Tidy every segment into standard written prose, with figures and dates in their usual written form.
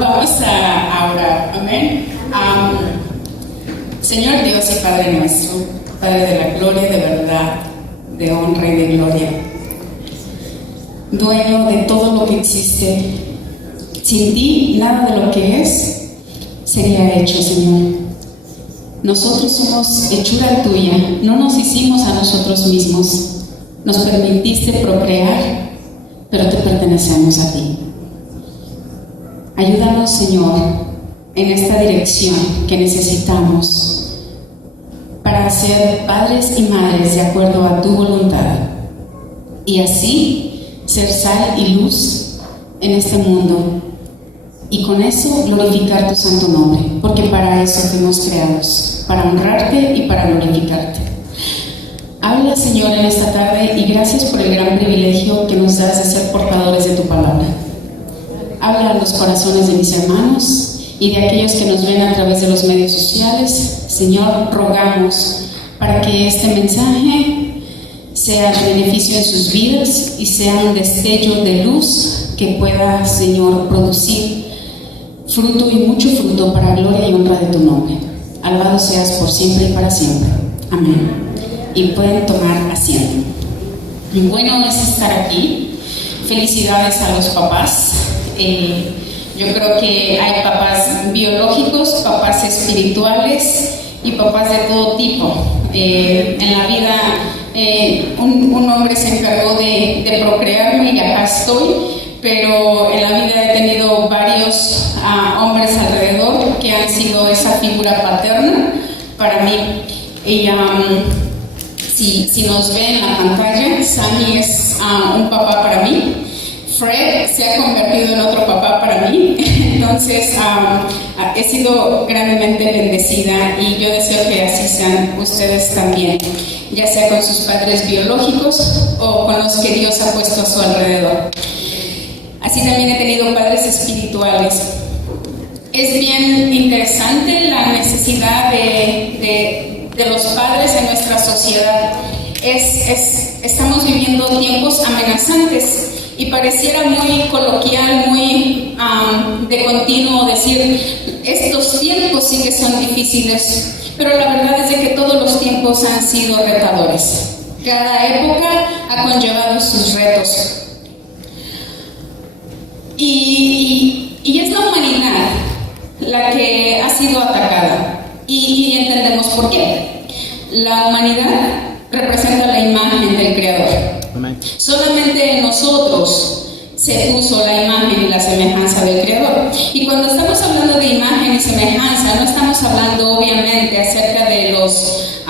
Vamos a orar, amén. Señor Dios y Padre nuestro, Padre de la gloria, de verdad, de honra y de gloria, dueño de todo lo que existe, sin ti nada de lo que es sería hecho, Señor. Nosotros somos hechura tuya, no nos hicimos a nosotros mismos, nos permitiste procrear, pero te pertenecemos a ti. Ayúdanos, Señor, en esta dirección que necesitamos para ser padres y madres de acuerdo a tu voluntad y así ser sal y luz en este mundo y con eso glorificar tu santo nombre, porque para eso fuimos creados, para honrarte y para glorificarte. Habla, Señor, en esta tarde y gracias por el gran privilegio que nos das de ser portadores de tu palabra. Habla a los corazones de mis hermanos y de aquellos que nos ven a través de los medios sociales. Señor, rogamos para que este mensaje sea de beneficio en sus vidas y sea un destello de luz que pueda, Señor, producir fruto y mucho fruto para gloria y honra de tu nombre. Alabado seas por siempre y para siempre. Amén. Y pueden tomar asiento. Bueno es estar aquí. Felicidades a los papás. Yo creo que hay papás biológicos, papás espirituales y papás de todo tipo. En la vida un hombre se encargó de procrearme y acá estoy, pero en la vida he tenido varios hombres alrededor que han sido esa figura paterna para mí. Y si nos ve en la pantalla, Sammy es un papá para mí. Fred se ha convertido en otro papá para mí, entonces he sido grandemente bendecida y yo deseo que así sean ustedes también, ya sea con sus padres biológicos o con los que Dios ha puesto a su alrededor. Así también he tenido padres espirituales. Es bien interesante la necesidad de los padres en nuestra sociedad. Estamos viviendo tiempos amenazantes. Y pareciera muy coloquial, muy de continuo decir, estos tiempos sí que son difíciles, pero la verdad es de que todos los tiempos han sido retadores. Cada época ha conllevado sus retos. Y es la humanidad la que ha sido atacada. Y entendemos por qué. La humanidad representa la imagen del Creador. Amén. Solamente en nosotros se puso la imagen y la semejanza del Creador. Y cuando estamos hablando de imagen y semejanza, no estamos hablando obviamente acerca de los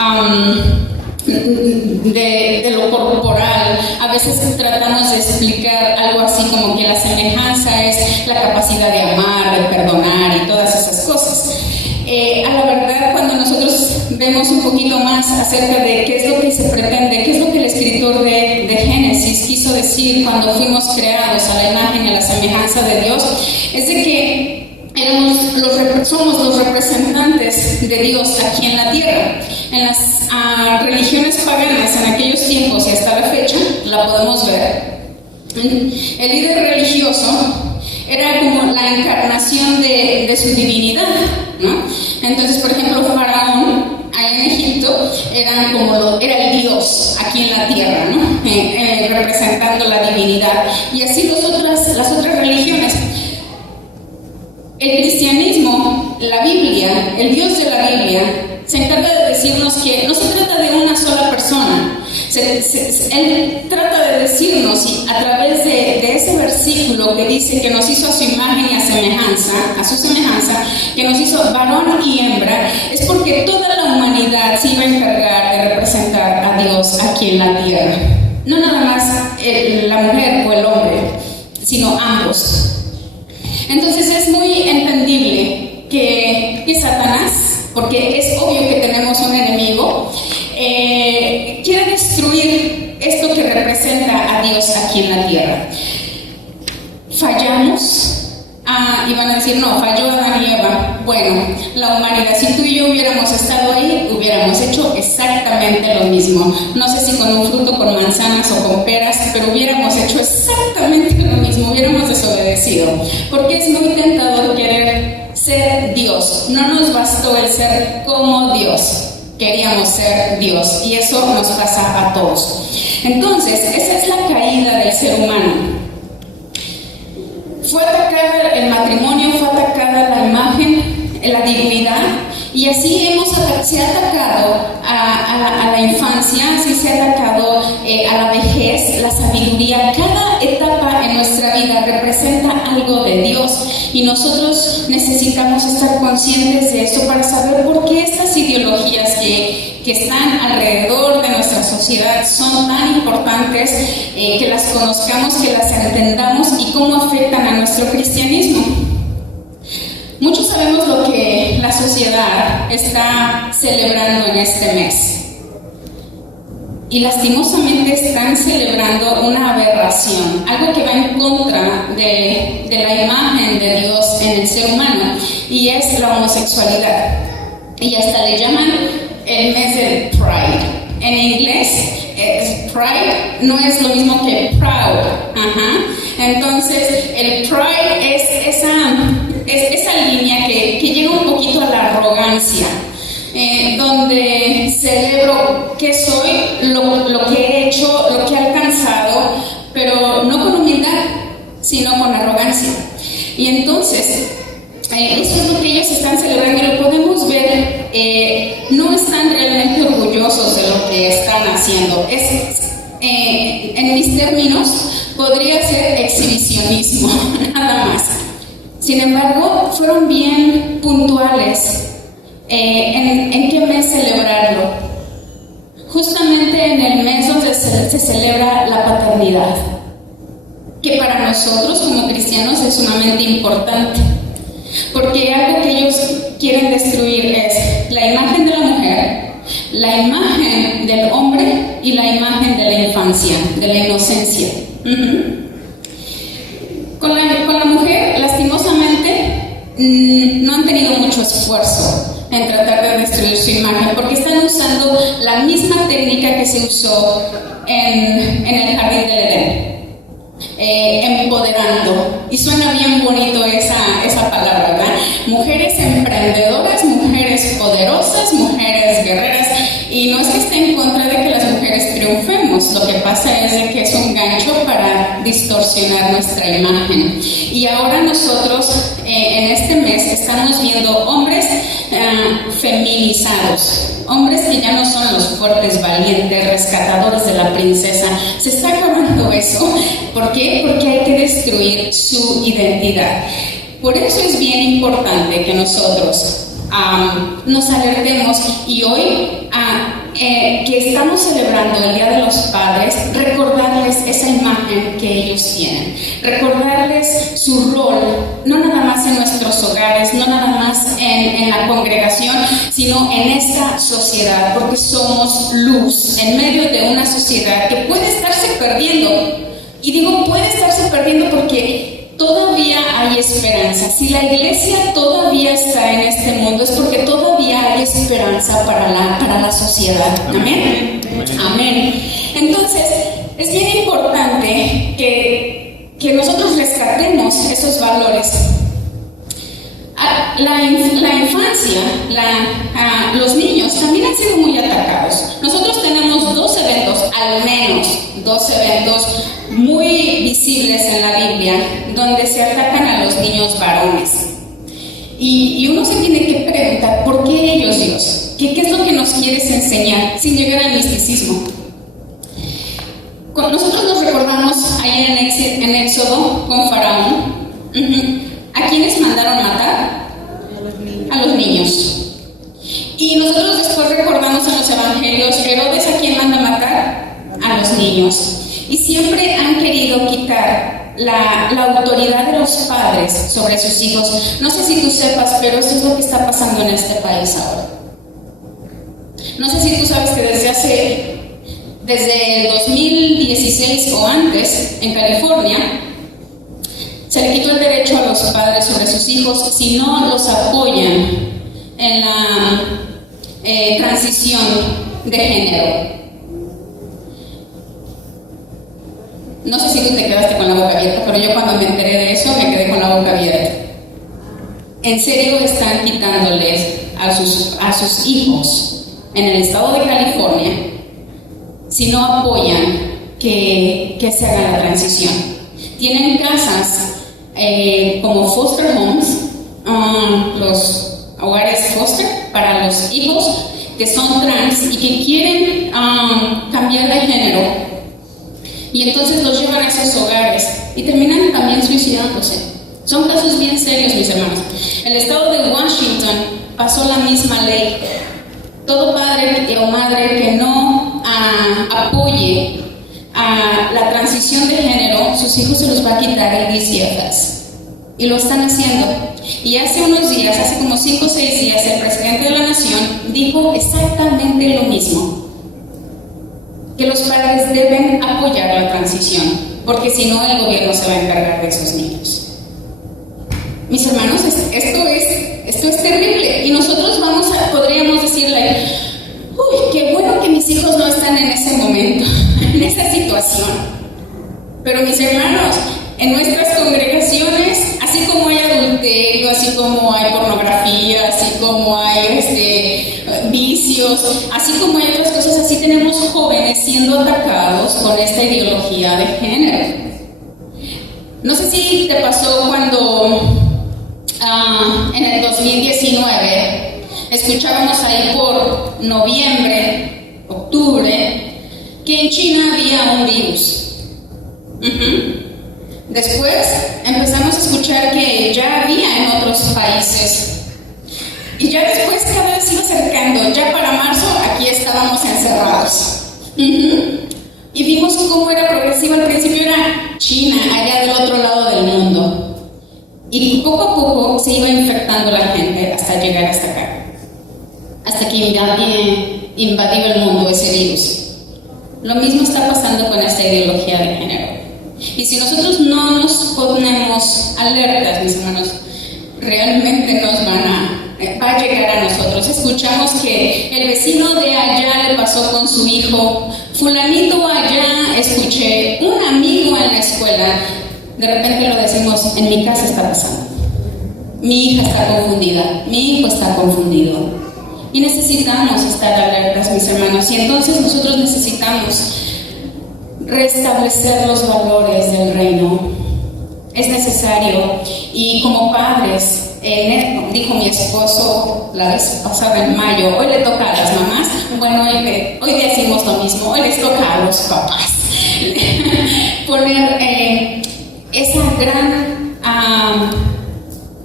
de lo corporal. A veces tratamos de explicar algo así como que la semejanza es la capacidad de amar, de perdonar y todas esas cosas. A la verdad, cuando nosotros vemos un poquito más acerca de qué es lo que se pretende, qué es lo que el escritor de Génesis quiso decir cuando fuimos creados a la imagen y a la semejanza de Dios, es de que somos los representantes de Dios aquí en la tierra. En las religiones paganas en aquellos tiempos y hasta la fecha la podemos ver. El líder religioso era como la encarnación de su divinidad, ¿no? Entonces, por ejemplo, Faraón allá en Egipto era el Dios aquí en la tierra, ¿no? Representando la divinidad. Y así las otras religiones. El cristianismo, la Biblia, el Dios de la Biblia, se encarga de decirnos que no se trata de una sola persona. Él trata de decirnos, y a través de ese versículo que dice que nos hizo a su imagen y a su semejanza, que nos hizo varón y hembra, es porque toda la humanidad se iba a encargar de representar a Dios aquí en la tierra. No nada más la mujer o el hombre, sino ambos. Entonces es muy entendible que Satanás, porque es obvio que tenemos un enemigo, quiere destruir esto que representa a Dios aquí en la tierra. Fallamos. Y van a decir, no, falló Adán y Eva. Bueno, la humanidad, si tú y yo hubiéramos estado ahí, hubiéramos hecho exactamente lo mismo. No sé si con un fruto, con manzanas o con peras, pero hubiéramos hecho exactamente lo mismo, hubiéramos desobedecido. Porque es muy tentador que ser Dios. No nos bastó el ser como Dios. Queríamos ser Dios, y eso nos pasa a todos. Entonces, esa es la caída del ser humano. Fue atacada el matrimonio, fue atacada la imagen, la dignidad, y así se ha atacado a la infancia, así se ha atacado a la vejez, la sabiduría. Cada etapa en nuestra vida representa algo de Dios, y nosotros necesitamos estar conscientes de esto para saber por qué estas ideologías que están alrededor de nuestra sociedad son tan importantes, que las conozcamos, que las entendamos y cómo afectan a nuestro cristianismo. Muchos sabemos lo que la sociedad está celebrando en este mes, y lastimosamente están celebrando una aberración, algo que va en contra de la imagen de Dios en el ser humano, y es la homosexualidad. Y hasta le llaman el mes del Pride. En inglés, Pride no es lo mismo que proud. Entonces, el Pride es esa línea que llega un poquito a la arrogancia, donde celebro que soy, lo que he hecho, lo que he alcanzado, pero no con humildad, sino con arrogancia. Y entonces, eso es lo que ellos están celebrando, y lo podemos ver. No están realmente orgullosos de lo que están haciendo. En mis términos, podría ser exhibicionismo, nada más. Sin embargo, fueron bien puntuales en qué mes celebrarlo. Justamente en el mes donde se celebra la paternidad, que para nosotros como cristianos es sumamente importante, porque algo que ellos quieren destruir es la imagen de la mujer, la imagen del hombre y la imagen de la infancia, de la inocencia. Con la mujer, lastimosamente, no han tenido mucho esfuerzo en tratar de destruir su imagen, porque están usando la misma técnica que se usó en el jardín del Edén. Empoderando, y suena bien bonito esa palabra, ¿verdad? Mujeres emprendedoras, mujeres poderosas, mujeres guerreras. Y no es que esté en contra de que las mujeres triunfemos, lo que pasa es de que es un gancho para distorsionar nuestra imagen. Y ahora nosotros en este mes estamos viendo hombres feminizados, hombres que ya no son los fuertes, valientes, rescatadores de la princesa. Se está acabando eso. ¿Por qué? Porque hay que destruir su identidad. Por eso es bien importante que nosotros nos alertemos, y hoy que estamos celebrando el Día de los Padres, recordarles esa imagen que ellos tienen, recordarles su rol, no nada más en nuestros hogares, no nada más en la congregación, sino en esta sociedad, porque somos luz en medio de una sociedad que puede estarse perdiendo. Y digo puede estarse perdiendo porque todavía hay esperanza. Si la iglesia todavía está en este mundo, es porque todavía hay esperanza para la sociedad. Amén. Amén. Entonces, es bien importante que nosotros rescatemos esos valores. La infancia, los niños también han sido muy atacados. Nosotros tenemos dos eventos, al menos dos eventos muy visibles en la Biblia, donde se atacan a los niños varones. Y uno se tiene que preguntar, ¿por qué ellos, Dios? ¿Qué es lo que nos quieres enseñar sin llegar al misticismo? Nosotros nos recordamos ahí en Éxodo con Faraón. ¿A quiénes mandaron matar? A los niños. Y nosotros después recordamos en los evangelios, Herodes, ¿a quién manda matar? A los niños. Y siempre han querido quitar la autoridad de los padres sobre sus hijos. No sé si tú sepas, pero esto es lo que está pasando en este país ahora. No sé si tú sabes que desde el 2016 o antes, en California, se le quitó el derecho a los padres sobre sus hijos si no los apoyan en la transición de género. No sé si tú te quedaste con la boca abierta, pero yo cuando me enteré de eso me quedé con la boca abierta. en serio están quitándoles a sus hijos en el estado de California si no apoyan que se haga la transición. Tienen casas como foster homes, los hogares foster para los hijos que son trans y que quieren cambiar de género, y entonces los llevan a esos hogares y terminan también suicidándose. Son casos bien serios, mis hermanos. El estado de Washington pasó la misma ley. Todo padre o madre que no apoye a la transición de género, sus hijos se los va a quitar el DCFS. Y lo están haciendo. Y hace unos días, hace como 5 o 6 días, el presidente de la nación dijo exactamente lo mismo: que los padres deben apoyar la transición, porque si no, el gobierno se va a encargar de esos niños. Mis hermanos, esto es terrible. Y nosotros podríamos decirle: uy, qué bueno que mis hijos no están en ese momento, en esa situación. Pero mis hermanos, en nuestras congregaciones, así como hay adulterio, así como hay pornografía, así como hay vicios, así como hay otras cosas, así tenemos jóvenes siendo atacados con esta ideología de género. No sé si te pasó cuando en el 2019 escuchábamos ahí por noviembre, octubre, que en China había un virus. Después empezamos a escuchar que ya había en otros países, y ya después cada vez iba acercando. Ya para marzo aquí estábamos encerrados. Y vimos cómo era progresivo. Al principio era China, allá del otro lado del mundo, y poco a poco se iba infectando la gente hasta llegar hasta acá, hasta que invadió el mundo ese virus. Lo mismo está pasando con esta ideología de género. Y si nosotros no nos ponemos alertas, mis hermanos, realmente va a llegar a nosotros. Escuchamos que el vecino de allá le pasó con su hijo, fulanito allá, escuché, un amigo en la escuela. De repente lo decimos: en mi casa está pasando, mi hija está confundida, mi hijo está confundido. Y necesitamos estar alertas, mis hermanos. Y entonces nosotros necesitamos restablecer los valores del reino. Es necesario. Y como padres, dijo mi esposo la vez pasada en mayo, hoy le toca a las mamás. Bueno, hoy decimos lo mismo, hoy les toca a los papás poner esa gran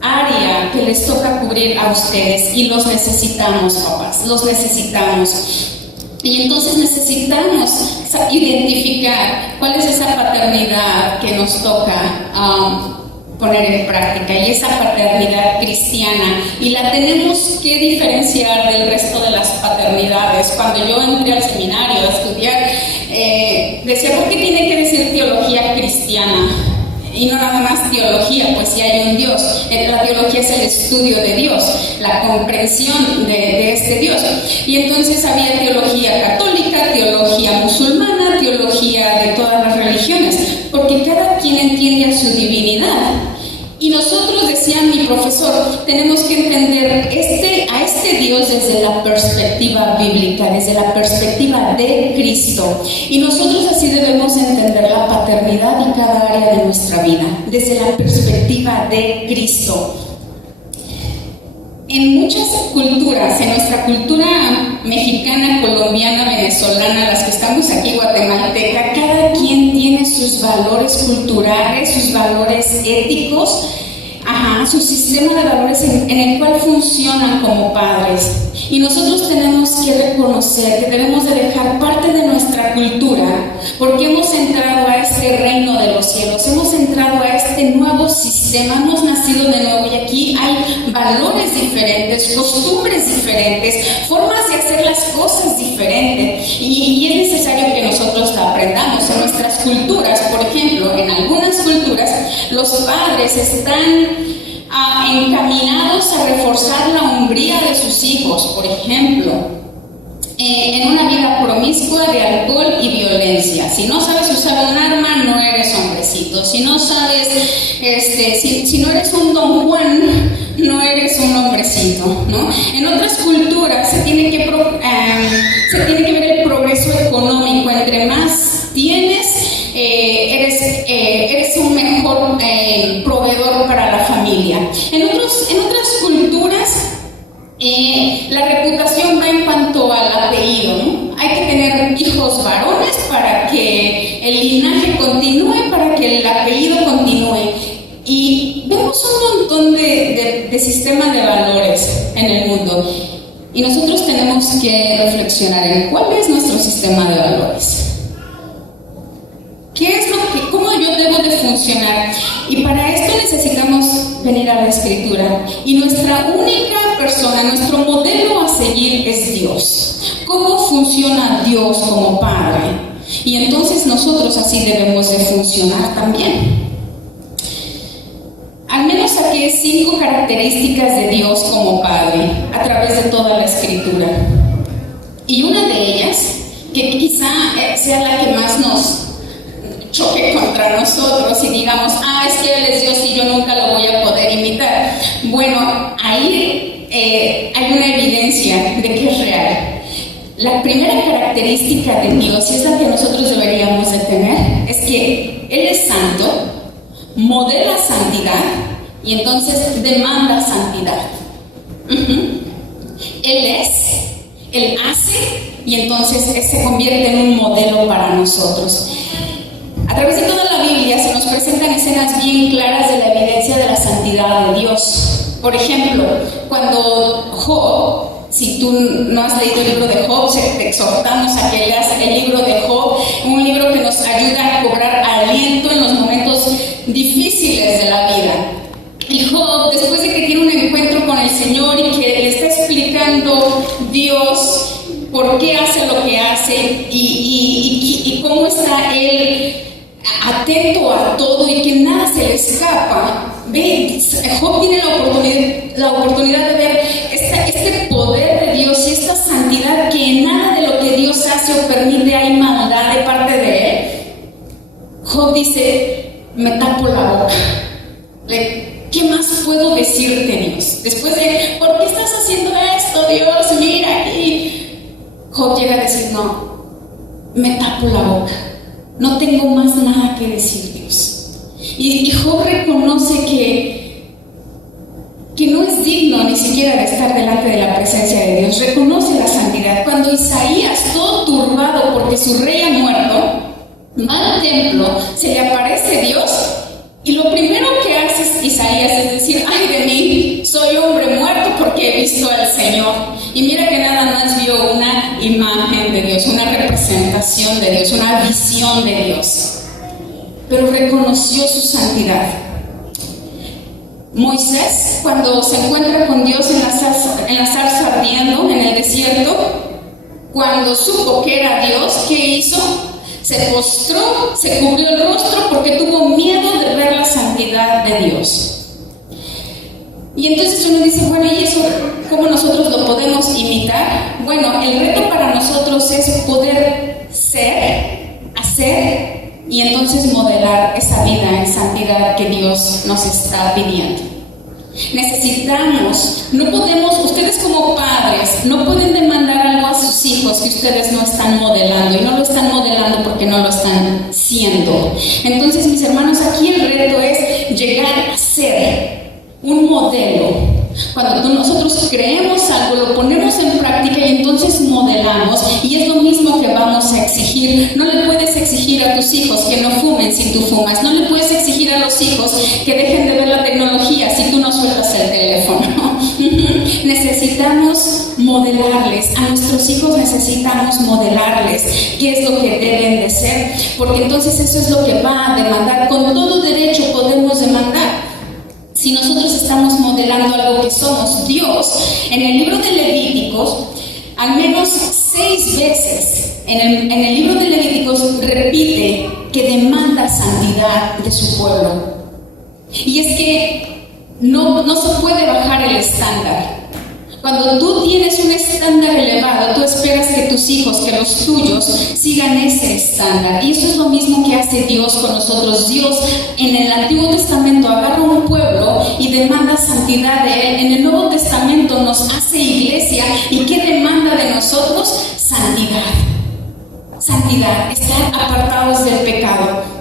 área que les toca cubrir a ustedes. Y los necesitamos, papás, los necesitamos. Y entonces necesitamos identificar cuál es esa paternidad que nos toca poner en práctica, y esa paternidad cristiana, y la tenemos que diferenciar del resto de las paternidades. Cuando yo entré al seminario a estudiar, decía: ¿por qué tiene que decir teología cristiana? Y no nada más teología, pues si hay un Dios. La teología es el estudio de Dios, la comprensión de este Dios. Y entonces había teología católica, teología musulmana, teología de todas las religiones, porque cada quien entiende a su divinidad. Y nosotros, decía mi profesor, tenemos que entender a este Dios desde la perspectiva bíblica, desde la perspectiva de Cristo. Y nosotros así debemos entender la paternidad y cada área de nuestra vida, desde la perspectiva de Cristo. En muchas culturas, en nuestra cultura mexicana, colombiana, venezolana, las que estamos aquí, guatemalteca, cada quien tiene sus valores culturales, sus valores éticos, su sistema de valores en el cual funcionan como padres. Y nosotros tenemos que reconocer que debemos de dejar parte de nuestra cultura, porque hemos entrado a este reino de los cielos, hemos entrado a este nuevo sistema, hemos nacido de nuevo, y aquí hay valores diferentes, costumbres diferentes, formas de hacer las cosas diferentes, y es necesario que nosotros la aprendamos. En nuestras culturas, por ejemplo, en algunas culturas, los padres están encaminados a reforzar la hombría de sus hijos. Por ejemplo, en una vida promiscua de alcohol y violencia. Si no sabes usar un arma, no eres hombrecito. Si no sabes, si no eres un Don Juan, no eres mismo, ¿no? En otras culturas se tiene que ver el progreso económico. Entre más tienes, eres un mejor proveedor para la familia. En otras culturas, la reputación va en cuanto al apellido, ¿no? Hay que tener hijos varones para que el linaje continúe, para que el apellido continúe. Y vemos un montón de sistemas de valores en el mundo. Y nosotros tenemos que reflexionar en cuál es nuestro sistema de valores. ¿Cómo yo debo de funcionar? Y para esto necesitamos venir a la Escritura. Y nuestra única persona, nuestro modelo a seguir es Dios. ¿Cómo funciona Dios como Padre? Y entonces nosotros así debemos de funcionar también. Al menos saqué 5 características de Dios como Padre a través de toda la Escritura. Y una de ellas, que quizá sea la que más nos choque contra nosotros y digamos, es que Él es Dios y yo nunca lo voy a poder imitar. Bueno, ahí hay una evidencia de que es real. La primera característica de Dios, y es la que nosotros deberíamos de tener, es que Él es santo, modela santidad y entonces demanda santidad. Él hace y entonces se convierte en un modelo para nosotros. A través de toda la Biblia se nos presentan escenas bien claras de la evidencia de la santidad de Dios. Por ejemplo, cuando Job, si tú no has leído el libro de Job, te exhortamos a que leas el libro de Job, un libro que nos ayuda a cobrar aliento en los momentos difíciles de la vida. Y Job, después de que tiene un encuentro con el Señor y que le está explicando Dios por qué hace lo que hace y cómo está Él atento a todo y que nada se le escapa, Job tiene la oportunidad de ver este poder de Dios y esta santidad, que en nada de lo que Dios hace o permite hay maldad de parte de Él. Job dice, me tapo la boca. ¿Qué más puedo decirte, Dios? Después de, ¿por qué estás haciendo esto, Dios? Mira aquí. Job llega a decir, no, me tapo la boca. No tengo más nada que decir, Dios. Y Job reconoce que no es digno ni siquiera de estar delante de la presencia de Dios. Reconoce la santidad. Cuando Isaías, todo turbado porque su rey ha muerto, va al templo, se le aparece Dios, y lo primero que hace Isaías es decir, ay de mí, soy hombre muerto porque he visto al Señor. Y mira que nada más vio una imagen de Dios, una representación de Dios, una visión de Dios, pero reconoció su santidad. Moisés, cuando se encuentra con Dios en la zarza ardiendo en el desierto, cuando supo que era Dios, ¿qué hizo? Se postró, se cubrió el rostro porque tuvo miedo de ver la santidad de Dios. Y entonces uno dice, bueno, ¿y eso cómo nosotros lo podemos imitar? Bueno, el reto para nosotros es poder ser, hacer y entonces modelar esa vida en santidad que Dios nos está pidiendo. Ustedes como padres, no pueden demandar algo a sus hijos que ustedes no están modelando, y no lo están modelando porque no lo están siendo. Entonces, mis hermanos, aquí el reto es llegar a ser un modelo. Cuando nosotros creemos algo, lo ponemos en práctica y entonces modelamos, y es lo mismo que vamos a exigir. No le puedes exigir a tus hijos que no fumen si tú fumas. No le puedes exigir a los hijos que dejen de ver la tecnología si tú no sueltas el teléfono. Necesitamos modelarles, a nuestros hijos necesitamos modelarles qué es lo que deben de ser, porque entonces eso es lo que va a demandar. Con todo derecho podemos demandar. Si nosotros estamos modelando algo que somos Dios, en el libro de Levíticos, al menos 6 veces en el libro de Levíticos repite que demanda santidad de su pueblo. Y es que no se puede bajar el estándar. Cuando tú tienes un estándar elevado, tú esperas que tus hijos, que los tuyos, sigan ese estándar. Y eso es lo mismo que hace Dios con nosotros. Dios en el Antiguo Testamento agarra un pueblo y demanda santidad de él. En el Nuevo Testamento nos hace iglesia. ¿Y qué demanda de nosotros? Santidad. Santidad, estar apartados del pecado.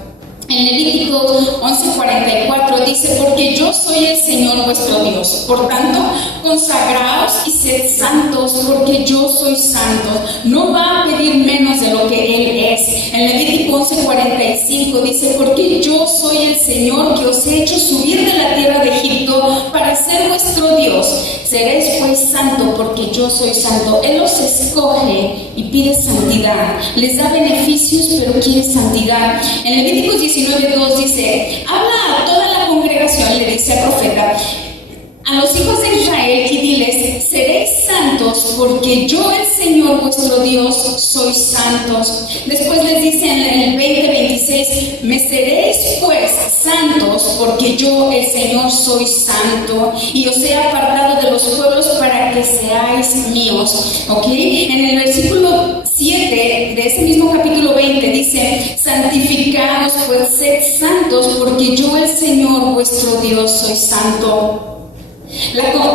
En Levítico 11:44 dice: porque yo soy el Señor vuestro Dios, por tanto, consagraos y sed santos, porque yo soy santo. No va a pedir menos de lo que Él es. En Levítico 11:45 dice: porque yo soy el Señor que os he hecho subir de la tierra de Egipto para ser vuestro Dios. Seréis pues santo, porque yo soy santo. Él os escoge y pide santidad. Les da beneficios, pero quiere santidad. En Levíticos 19:2 dice: habla a toda la congregación, le dice al profeta, a los hijos de Israel, y diles: seréis santos, porque yo, el Señor vuestro Dios, soy santos. Después les dice en el 20:26: me seréis pues santos, porque yo, el Señor, soy santo, y os he apartado de los pueblos para que seáis míos. ¿Ok? En el versículo 7 de ese mismo capítulo 20 dice: santificados pues, sed santos, porque yo, el Señor vuestro Dios, soy santo.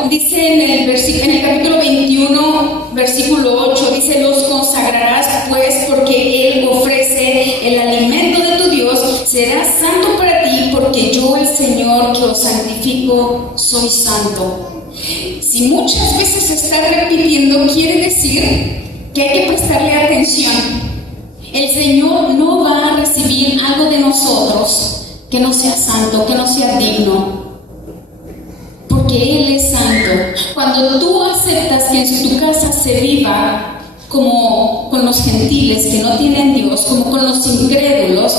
Dice en el capítulo 21, versículo 8, dice: los consagrarás pues, porque Él ofrece el alimento de tu Dios. Serás santo para ti, porque yo, el Señor, que os santifico, soy santo. Si muchas veces se está repitiendo, quiere decir que hay que prestarle atención. El Señor no va a recibir algo de nosotros que no sea santo, que no sea digno, porque Él es santo. Cuando tú aceptas que en tu casa se viva como con los gentiles que no tienen Dios, como con los incrédulos,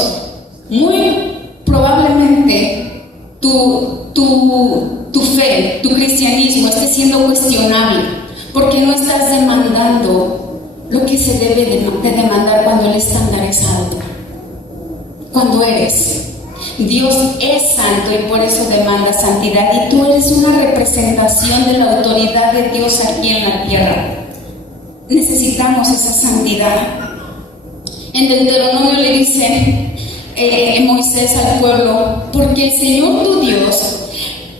muy probablemente tu fe, tu cristianismo esté siendo cuestionable, porque no estás demandando lo que se debe de demandar cuando el estándar es alto. Cuando Dios es santo y por eso demanda santidad, y tú eres una representación de la autoridad de Dios aquí en la tierra. Necesitamos esa santidad. En Deuteronomio le dice Moisés al pueblo: porque el Señor tu Dios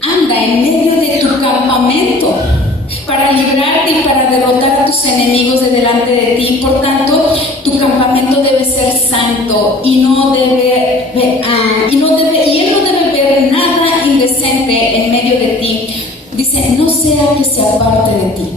anda en medio de tu campamento para librarte y para derrotar a tus enemigos de delante de ti. Por tanto, tu campamento debe ser santo, y él no debe ver nada indecente en medio de ti. Dice: no sea que se aparte de ti.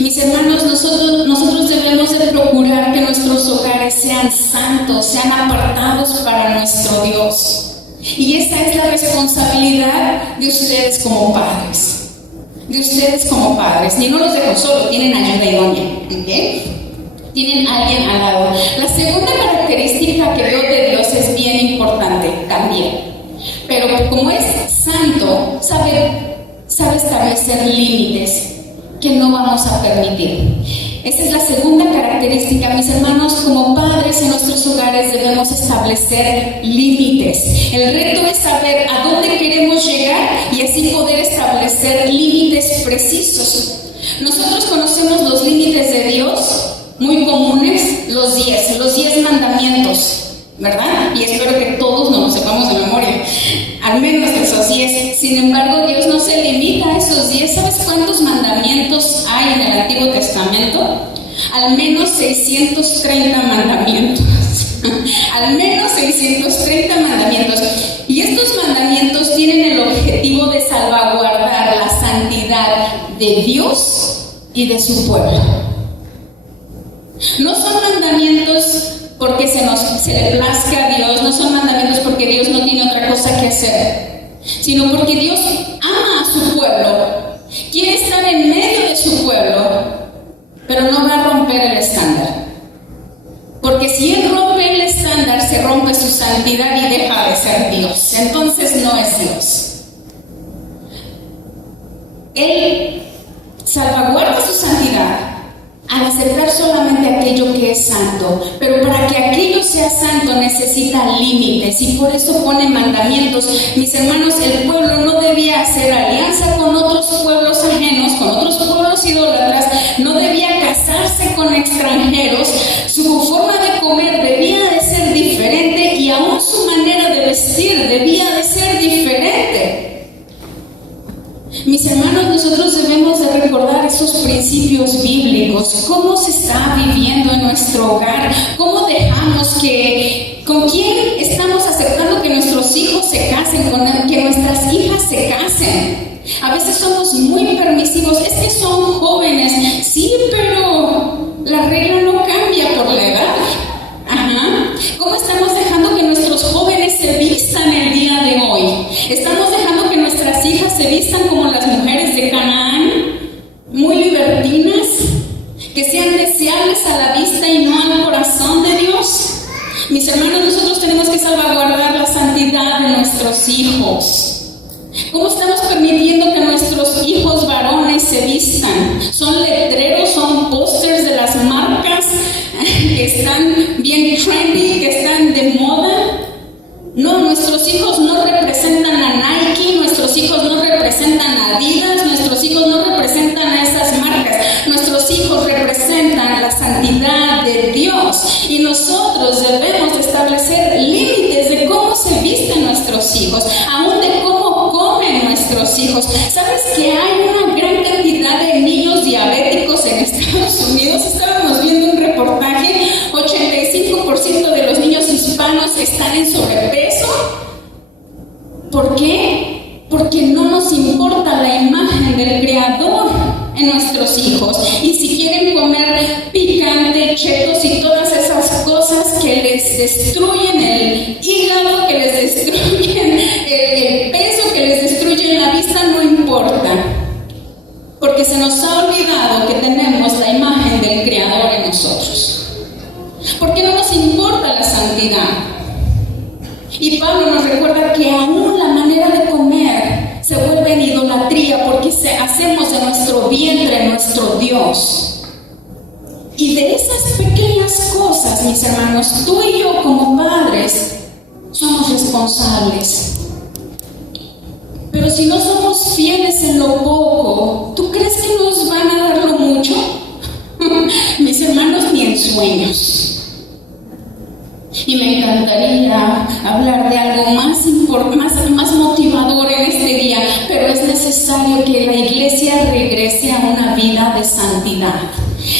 Mis hermanos, nosotros debemos de procurar que nuestros hogares sean santos, sean apartados para nuestro Dios. Y esa es la responsabilidad de ustedes como padres. Y no los dejo solo, tienen ayuda idónea, ¿ok? Tienen a alguien al lado. La segunda característica que veo de Dios es bien importante también. Pero como es santo, sabe establecer límites que no vamos a permitir. Esa es la segunda característica. Mis hermanos, como padres en nuestros hogares debemos establecer límites. El reto es saber a dónde queremos llegar y así poder establecer límites precisos. Nosotros conocemos los límites de Dios, muy comunes, los 10 mandamientos, ¿verdad? Y espero que todos nos los sepamos de memoria, al menos esos 10. Sin embargo, Dios no se limita a esos 10. ¿Sabes cuántos mandamientos hay en el Antiguo Testamento? Al menos 630 mandamientos. Al menos 630 mandamientos. Y estos mandamientos tienen el objetivo de salvaguardar la santidad de Dios y de su pueblo. No son mandamientos porque se le plazca a Dios, no son mandamientos porque Dios no tiene otra cosa que hacer, sino porque Dios ama a su pueblo, quiere estar en medio de su pueblo, pero no va a romper el estándar. Porque si Él rompe el estándar, se rompe su santidad y deja de ser Dios. Entonces no es Dios. Él salvaguarda su santidad al aceptar solamente aquello que es santo, pero para que aquello sea santo necesita límites, y por eso pone mandamientos. Mis hermanos, el pueblo no debía hacer alianza con otros pueblos ajenos, con otros pueblos nosotros debemos de recordar esos principios bíblicos, cómo se está viviendo en nuestro hogar, cómo dejamos con quién estamos aceptando que nuestros hijos se casen, que nuestras hijas se casen. A veces somos muy permisivos, es que son jóvenes, sí, pero la regla no cambia por la edad. ¿Cómo estamos dejando que nuestros jóvenes se vistan el día de hoy? ¿Estamos dejando que nuestras hijas se vistan como las mujeres de Canaán? Muy libertinas, que sean deseables a la vista y no al corazón de Dios. Mis hermanos, nosotros tenemos que salvaguardar la santidad de nuestros hijos. ¿Cómo estamos permitiendo que nuestros hijos varones se vistan? ¿Son letreros, son pósters de las marcas que están bien trendy, que están de moda? No, nuestros hijos no representan a Nike, nuestros hijos no representan a Adidas, nuestros hijos no representan a esas marcas. Nuestros hijos representan la santidad de Dios y nosotros debemos establecer límites de cómo se visten nuestros hijos, aún de cómo comen nuestros hijos. ¿Sabes que hay una gran cantidad de niños diabéticos en Estados Unidos? Estábamos viendo un reportaje, 85% de los niños hispanos están en sobrepeso. ¿Por qué? Porque no nos importa la imagen del Creador en nuestros hijos. Y si quieren comer picante, chetos y todas esas cosas que les destruyen el hígado, que les destruyen el peso, que les destruyen la vista, no importa. Porque se nos ha olvidado que tenemos la imagen del Creador en nosotros. ¿Por qué no nos importa la santidad? Y Pablo nos recuerda que aún la manera de comer se vuelve en idolatría porque hacemos de nuestro vientre nuestro Dios. Y de esas pequeñas cosas, mis hermanos, tú y yo como padres somos responsables. Pero si no somos fieles en lo poco, ¿tú crees que nos van a dar lo mucho? Mis hermanos, ni en sueños. Y me encantaría hablar de algo más motivador en este día, pero es necesario que la iglesia regrese a una vida de santidad.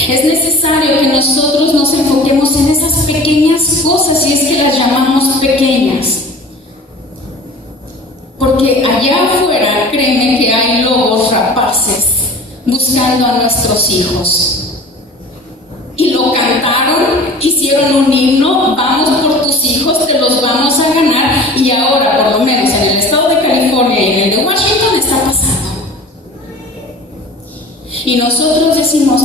Es necesario que nosotros nos enfoquemos en esas pequeñas cosas, si es que las llamamos pequeñas. Porque allá afuera, créeme que hay lobos rapaces buscando a nuestros hijos. Y lo cantaron, hicieron un himno, vamos por tus hijos, te los vamos a ganar. Y ahora, por lo menos en el estado de California y en el de Washington, está pasando. Y nosotros decimos,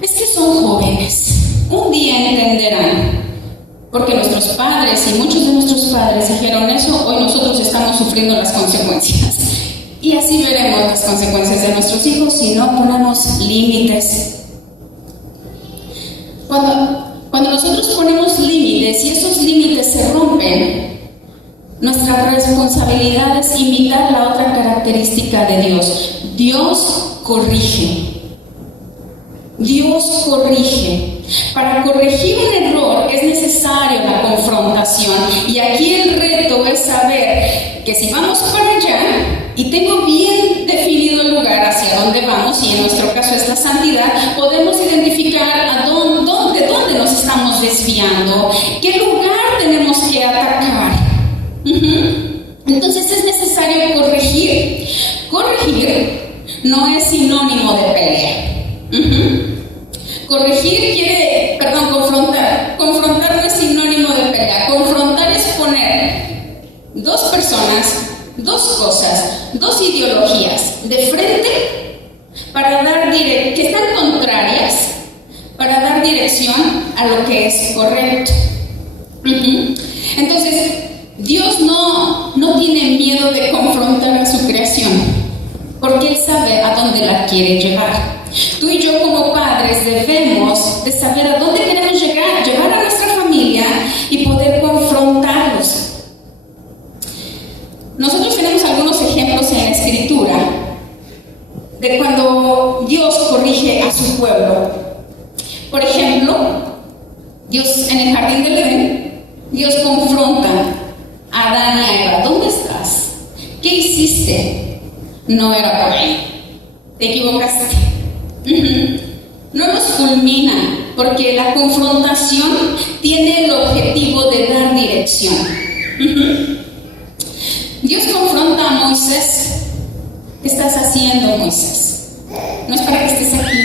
es que son jóvenes, un día entenderán. Porque nuestros padres y muchos de nuestros padres dijeron eso, hoy nosotros estamos sufriendo las consecuencias. Y así veremos las consecuencias de nuestros hijos si no ponemos límites. Cuando nosotros ponemos límites y esos límites se rompen, nuestra responsabilidad es imitar la otra característica de Dios. Dios corrige. Dios corrige. Para corregir un error es necesaria la confrontación. Y aquí el reto es saber que si vamos para allá y tengo bien definido el lugar hacia dónde vamos, y en nuestro caso es la santidad, podemos identificar de dónde nos estamos desviando, qué lugar tenemos que atacar. Entonces es necesario corregir. Corregir no es sinónimo de pelea. Confrontar. Confrontar no es sinónimo de pelea. Confrontar es poner dos personas, dos cosas, dos ideologías de frente que están contrarias, para dar dirección a lo que es correcto. Entonces, Dios no tiene miedo de confrontar a su creación, porque Él sabe a dónde la quiere llevar. Tú y yo como padres debemos de saber a dónde queremos llevar a nuestra familia y poder confrontarlos. Nosotros tenemos algunos ejemplos en la Escritura de cuando Dios corrige a su pueblo. Por ejemplo, Dios en el jardín del Edén, Dios confronta a Adán y a Eva. ¿Dónde estás? ¿Qué hiciste? No era por ahí. te equivocaste. No nos fulmina, porque la confrontación tiene el objetivo de dar dirección. Dios confronta a Moisés. ¿Qué estás haciendo, Moisés? No es para que estés aquí.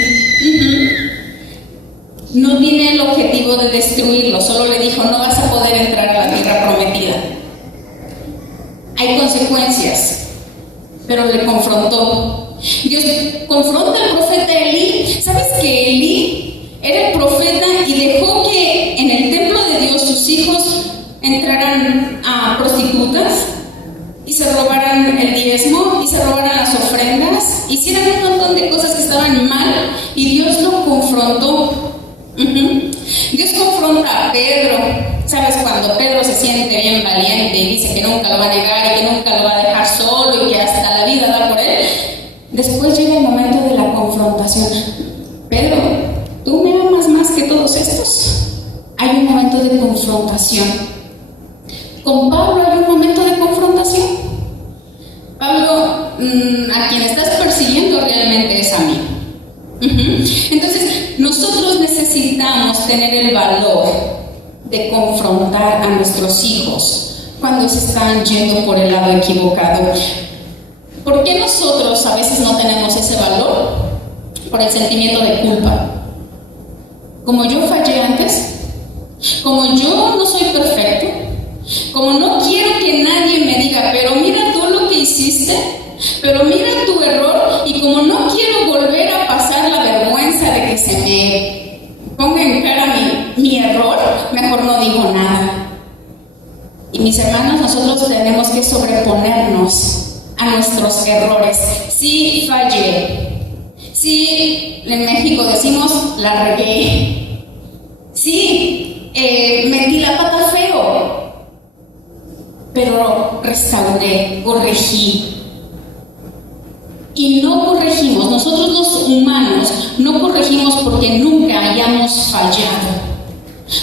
No tiene el objetivo de destruirlo, solo le dijo, no vas a poder entrar a la tierra prometida. Hay consecuencias, pero le confrontó. Dios confronta al profeta Elí. ¿Sabes que Elí era el profeta y dejó que en el templo de Dios sus hijos entraran a prostitutas y se robaran el diezmo y se robaran las ofrendas, hicieran un montón de cosas que estaban mal, y Dios lo confrontó? Dios confronta a Pedro. ¿Sabes? Cuando Pedro se siente bien valiente y dice que nunca lo va a negar y que nunca lo va a dejar solo y que hasta la vida da por él, después llega el momento de la confrontación. Pedro, ¿tú me amas más que todos estos? Hay un momento de confrontación. Con Pablo hay un momento de confrontación. Pablo, a quien estás persiguiendo realmente es a mí. Entonces, nosotros necesitamos tener el valor de confrontar a nuestros hijos cuando se están yendo por el lado equivocado. ¿Por qué nosotros a veces no tenemos ese valor? Por el sentimiento de culpa. Como yo fallé antes, como yo no soy perfecto, como no quiero que nadie me diga, pero mira tú lo que hiciste, pero mira tu error, y como no quiero volver a pasar la vergüenza de que se me ponga en cara mi error, mejor no digo nada. Y mis hermanos, nosotros tenemos que sobreponernos a nuestros errores. Sí fallé, sí, en México decimos la regué, sí, metí la pata feo, pero restauré, corregí. Y no corregimos, nosotros los humanos no corregimos porque nunca hayamos fallado.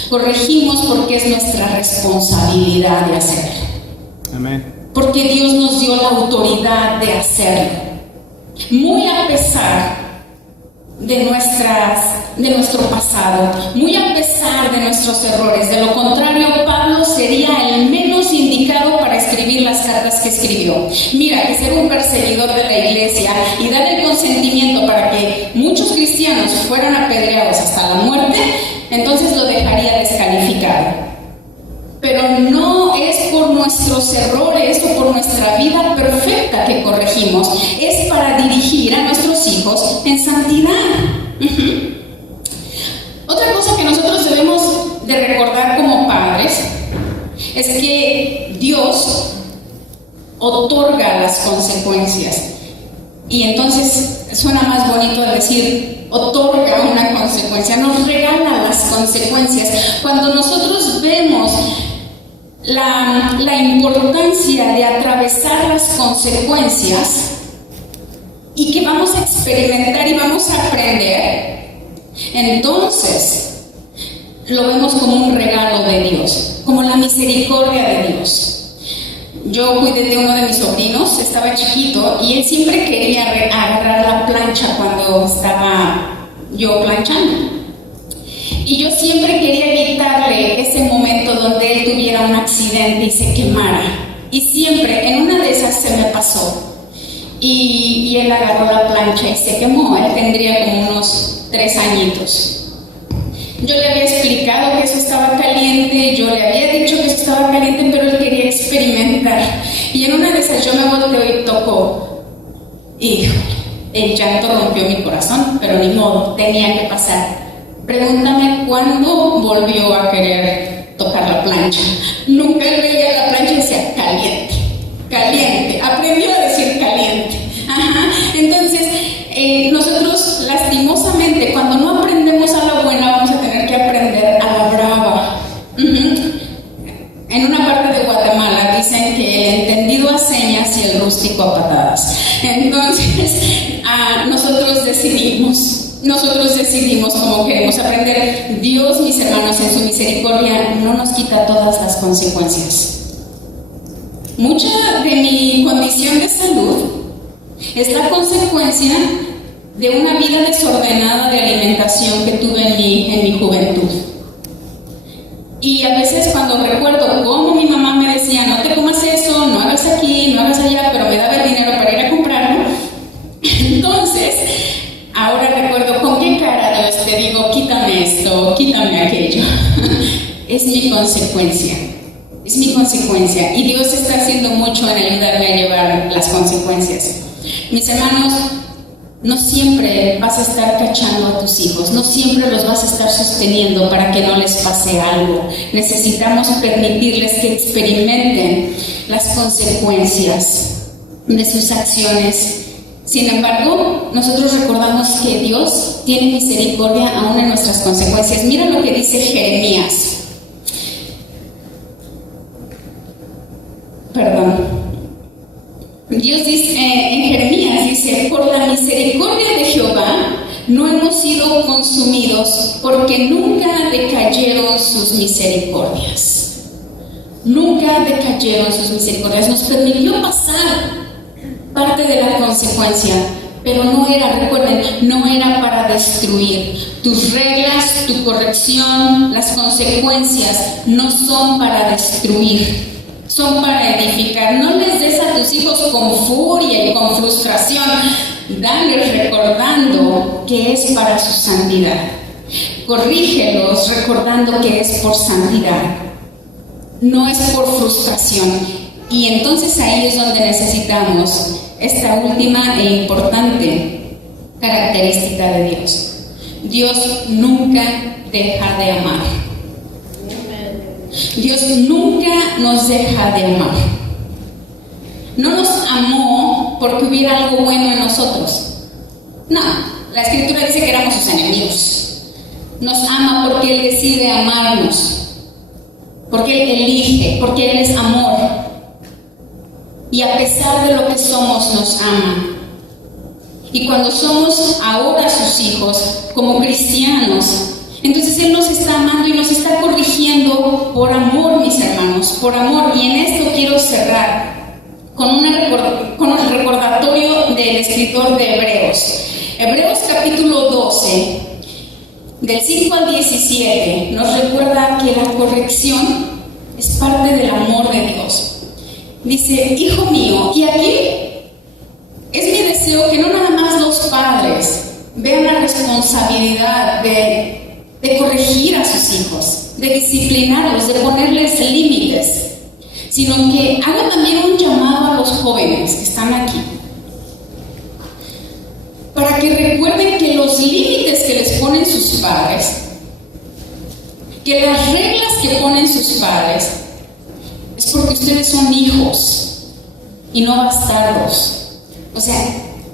Corregimos porque es nuestra responsabilidad de hacerlo. Amén. Porque Dios nos dio la autoridad de hacerlo, muy a pesar de nuestro pasado, muy a pesar de nuestros errores. De lo contrario, Pablo sería el menos indicado para escribir las cartas que escribió. Mira, que ser un perseguidor de la iglesia y dar el consentimiento para que muchos cristianos fueran apedreados hasta la muerte, entonces lo dejaría descalificado. Pero no es por nuestros errores o por nuestra vida perfecta que corregimos, es para dirigir a nuestros hijos en santidad. Otra cosa que nosotros debemos de recordar como padres es que Dios otorga las consecuencias. Y entonces suena más bonito decir otorga una consecuencia, nos regala las consecuencias. Cuando nosotros vemos la importancia de atravesar las consecuencias y que vamos a experimentar y vamos a aprender, entonces lo vemos como un regalo de Dios, como la misericordia de Dios. Yo cuidé de uno de mis sobrinos, estaba chiquito y él siempre quería agarrar la plancha cuando estaba yo planchando. Y yo siempre quería evitarle ese momento donde él tuviera un accidente y se quemara. Y siempre, en una de esas se me pasó. Y él agarró la plancha y se quemó. Él tendría como unos 3 añitos. Yo le había explicado que eso estaba caliente, yo le había dicho que eso estaba caliente, pero él quería experimentar. Y en una de esas yo me volteé y tocó. Y el llanto rompió mi corazón, pero ni modo, tenía que pasar. Pregúntame cuándo volvió a querer tocar la plancha. Nunca él veía la plancha y decía caliente, caliente. Aprendió a decir caliente. Entonces, nosotros lastimosamente, cuando no aprendemos a la buena, vamos a tener que aprender a la brava. En una parte de Guatemala dicen que el entendido a señas y el rústico a patadas. Entonces, nosotros decidimos cómo queremos aprender. Dios, mis hermanos, en su misericordia no nos quita todas las consecuencias. Mucha de mi condición de salud es la consecuencia de una vida desordenada de alimentación que tuve en mi juventud. Y a veces cuando recuerdo cómo mi mamá me decía, no te comas eso, no hagas aquí, no hagas allá, pero me daba el dinero para ir a comprarlo, entonces ahora recuerdo con qué cara, Dios, te digo, quítame esto, quítame aquello. Es mi consecuencia. Es mi consecuencia. Y Dios está haciendo mucho en ayudarme a llevar las consecuencias. Mis hermanos, no siempre vas a estar cachando a tus hijos, no siempre los vas a estar sosteniendo para que no les pase algo. Necesitamos permitirles que experimenten las consecuencias de sus acciones. Sin embargo, nosotros recordamos que Dios tiene misericordia aún en nuestras consecuencias. Mira lo que dice Jeremías. Dios dice, en Jeremías dice, por la misericordia de Jehová no hemos sido consumidos, porque nunca decayeron sus misericordias. Nunca decayeron sus misericordias. Nos permitió pasar parte de la consecuencia, pero no era, recuerden, no era para destruir. Tus reglas, tu corrección, las consecuencias no son para destruir. Son para edificar. No les des a tus hijos con furia y con frustración. Dales recordando que es para su santidad. Corrígelos recordando que es por santidad. No es por frustración. Y entonces ahí es donde necesitamos esta última e importante característica de Dios. Dios nunca deja de amar. Dios nunca nos deja de amar. No nos amó porque hubiera algo bueno en nosotros. No, la Escritura dice que éramos sus enemigos. Nos ama porque Él decide amarnos, porque Él elige, porque Él es amor. Y a pesar de lo que somos, nos ama. Y cuando somos ahora sus hijos, como cristianos, entonces Él nos está amando y nos está corrigiendo por amor, mis hermanos, por amor. Y en esto quiero cerrar con el recordatorio del escritor de Hebreos. Hebreos capítulo 12, del 5 al 17, nos recuerda que la corrección es parte del amor de Dios. Dice, hijo mío, y aquí es mi deseo que no nada más los padres vean la responsabilidad de corregir a sus hijos, de disciplinarlos, de ponerles límites, sino que haga también un llamado a los jóvenes que están aquí, para que recuerden que los límites que les ponen sus padres, que las reglas que ponen sus padres, es porque ustedes son hijos y no bastardos. O sea,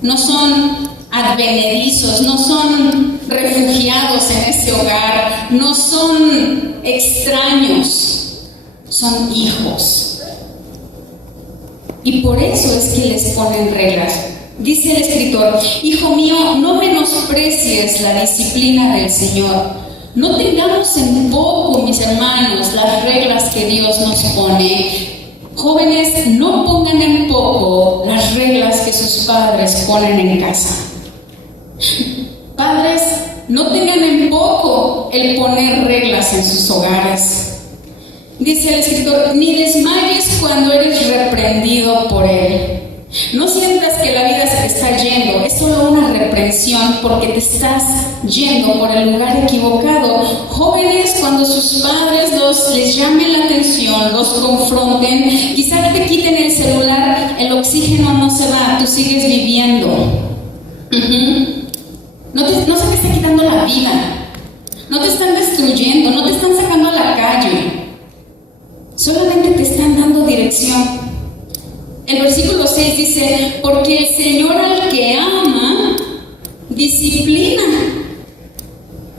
no son advenedizos, no son refugiados en este hogar, no son extraños, son hijos. Y por eso es que les ponen reglas. Dice el escritor, hijo mío, no menosprecies la disciplina del Señor. No tengamos en poco, mis hermanos, las reglas que Dios nos pone. Jóvenes, no pongan en poco las reglas que sus padres ponen en casa. Padres, no tengan en poco el poner reglas en sus hogares. Dice el escritor, ni desmayes cuando eres reprendido por Él. No sientas que la vida se te está yendo, es solo una reprensión porque te estás yendo por el lugar equivocado. Jóvenes, cuando sus padres les llamen la atención, los confronten, quizás te quiten el celular, el oxígeno no se va, tú sigues viviendo. No se te está quitando la vida, no te están destruyendo, no te están sacando a la calle, solamente te están dando dirección. El versículo 6 dice, porque el Señor al que ama, disciplina.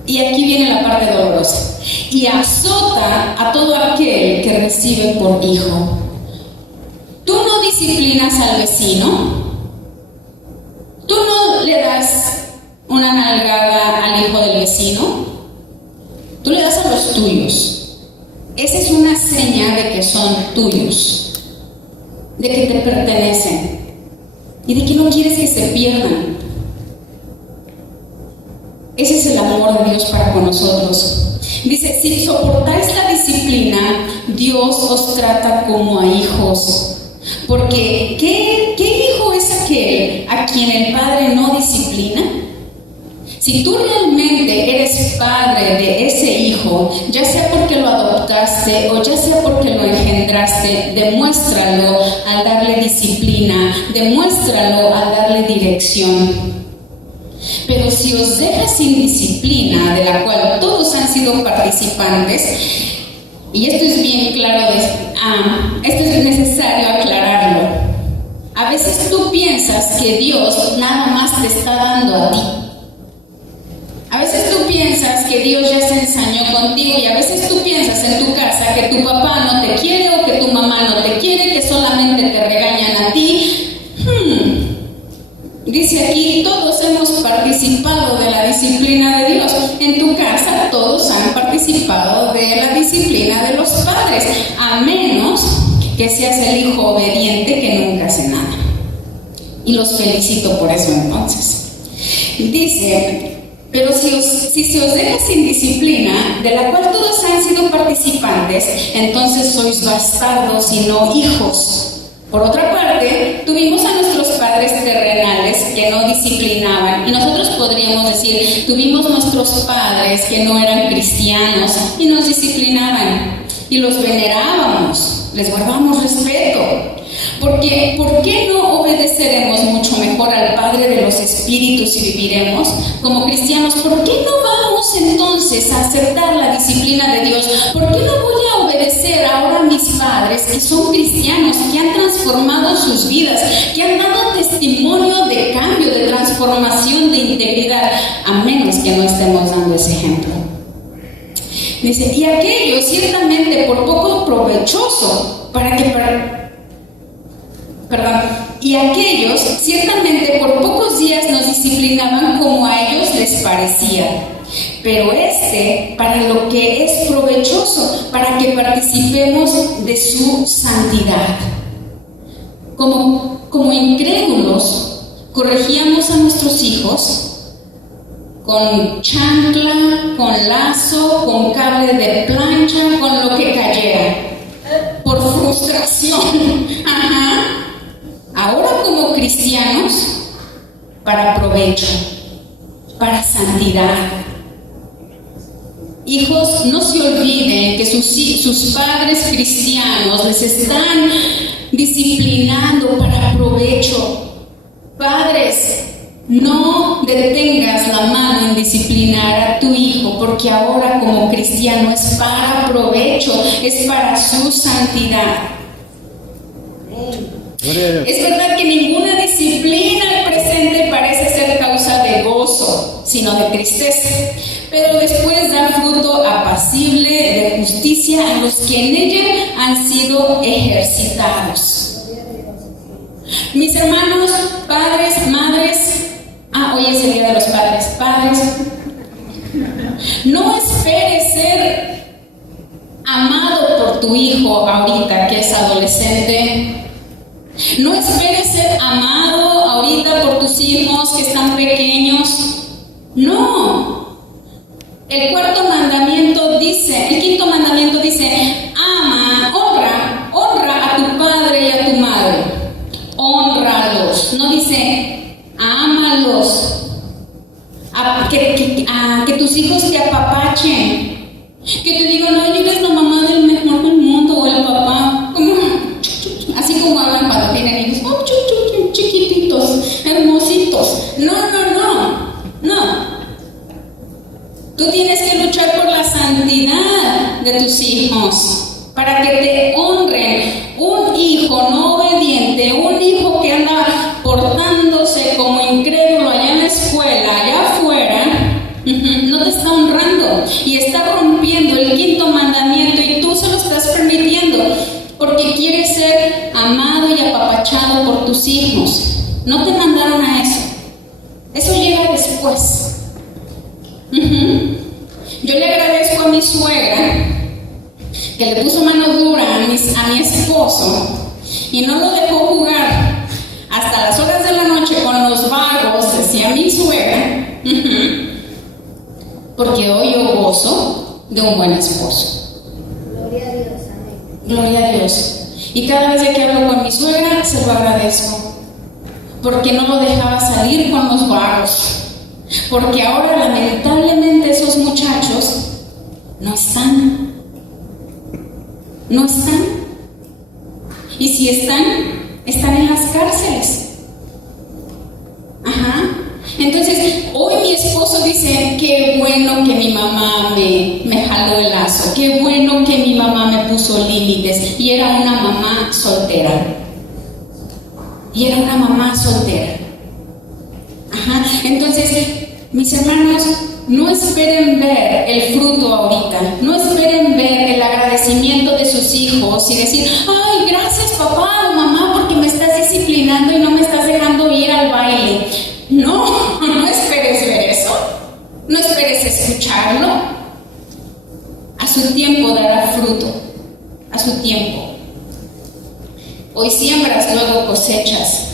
Y aquí viene la parte dolorosa. Y azota a todo aquel que recibe por hijo. Tú no disciplinas al vecino. Tú no le das una nalgada al hijo del vecino. Tú le das a los tuyos. Esa es una señal de que son tuyos, de que te pertenecen y de que no quieres que se pierdan. Dios para con nosotros. Dice, si soportáis la disciplina, Dios os trata como a hijos. Porque, ¿qué hijo es aquel a quien el padre no disciplina? Si tú realmente eres padre de ese hijo, ya sea porque lo adoptaste o ya sea porque lo engendraste, demuéstralo al darle disciplina, demuéstralo al darle dirección. Pero si os deja sin disciplina, de la cual todos han sido participantes, y esto es bien claro, esto es necesario aclararlo. A veces tú piensas que Dios nada más te está dando a ti. A veces tú piensas que Dios ya se ensañó contigo, y a veces tú piensas en tu casa que tu papá no te quiere o que tu mamá no te quiere, que solamente te regañan a ti. Dice aquí, todos hemos participado de la disciplina de Dios. En tu casa todos han participado de la disciplina de los padres, a menos que seas el hijo obediente que nunca hace nada. Y los felicito por eso entonces. Dice, pero si se os deja sin disciplina, de la cual todos han sido participantes, entonces sois bastardos y no hijos. Por otra parte, tuvimos a nuestros padres terrenales que no disciplinaban, y nosotros podríamos decir, tuvimos nuestros padres que no eran cristianos y nos disciplinaban, y los venerábamos, les guardábamos respeto. Porque, ¿por qué no obedeceremos mucho mejor al Padre de los Espíritus y viviremos? Como cristianos, ¿por qué no vamos entonces a aceptar la disciplina de Dios? ¿Por qué no voy a obedecer ahora a mis padres que son cristianos, que han transformado sus vidas, que han dado testimonio de cambio, de transformación, de integridad, a menos que no estemos dando ese ejemplo? Dice, y aquello ciertamente por poco provechoso y aquellos ciertamente por pocos días nos disciplinaban como a ellos les parecía, pero para lo que es provechoso, para que participemos de su santidad. Como incrédulos, corregíamos a nuestros hijos con chancla, con lazo, con cable de plancha, con lo que cayera, por frustración. Ahora como cristianos, para provecho, para santidad. Hijos, no se olviden que sus padres cristianos les están disciplinando para provecho. Padres, no detengas la mano en disciplinar a tu hijo, porque ahora como cristiano es para provecho, es para su santidad. Es verdad que ninguna disciplina al presente parece ser causa de gozo, sino de tristeza, pero después da fruto apacible de justicia a los que en ella han sido ejercitados. Mis hermanos, padres, madres, hoy es el día de los padres. Padres, no esperes ser amado por tu hijo ahorita que es adolescente. No esperes ser amado ahorita por tus hijos que están pequeños. No. El quinto mandamiento dice, honra a tu padre y a tu madre. Honralos. No dice, ámalos. Que tus hijos te apapachen. Que te digan, ay, eres la mamá del mejor del mundo, o el papá. Así como hablan cuando tienen hijos, chiquititos, hermositos. No. Tú tienes que luchar por la santidad de tus hijos, para que te honren. Un hijo no obediente, un hijo que anda portándose como incrédulo allá en la escuela, allá afuera, no te está honrando y está rompiendo el quinto mandamiento, y tú se lo estás permitiendo porque quieres ser amado y apapachado por tus hijos. No te mandaron a eso. Eso llega después. Yo le agradezco a mi suegra que le puso mano dura a mi esposo y no lo dejó jugar hasta las horas de la noche con los vagos, decía mi suegra. porque hoy yo gozo de un buen esposo. Gloria a Dios, amén. Gloria a Dios. Y cada vez que hablo con mi suegra, se lo agradezco, porque no lo dejaba salir con los vagos, porque ahora lamentablemente esos muchachos no están. Y si están en las cárceles. Entonces, hoy mi esposo dice, qué bueno que mi mamá me jaló el lazo, qué bueno que mi mamá me puso límites. Y era una mamá soltera. Entonces, mis hermanos, no esperen ver el fruto ahorita, no esperen ver el agradecimiento de sus hijos y decir, ay, gracias papá o mamá porque me estás disciplinando y no me estás dejando ir al baile. No esperes ver eso, no esperes escucharlo. A su tiempo dará fruto, a su tiempo. Hoy siembras, luego cosechas.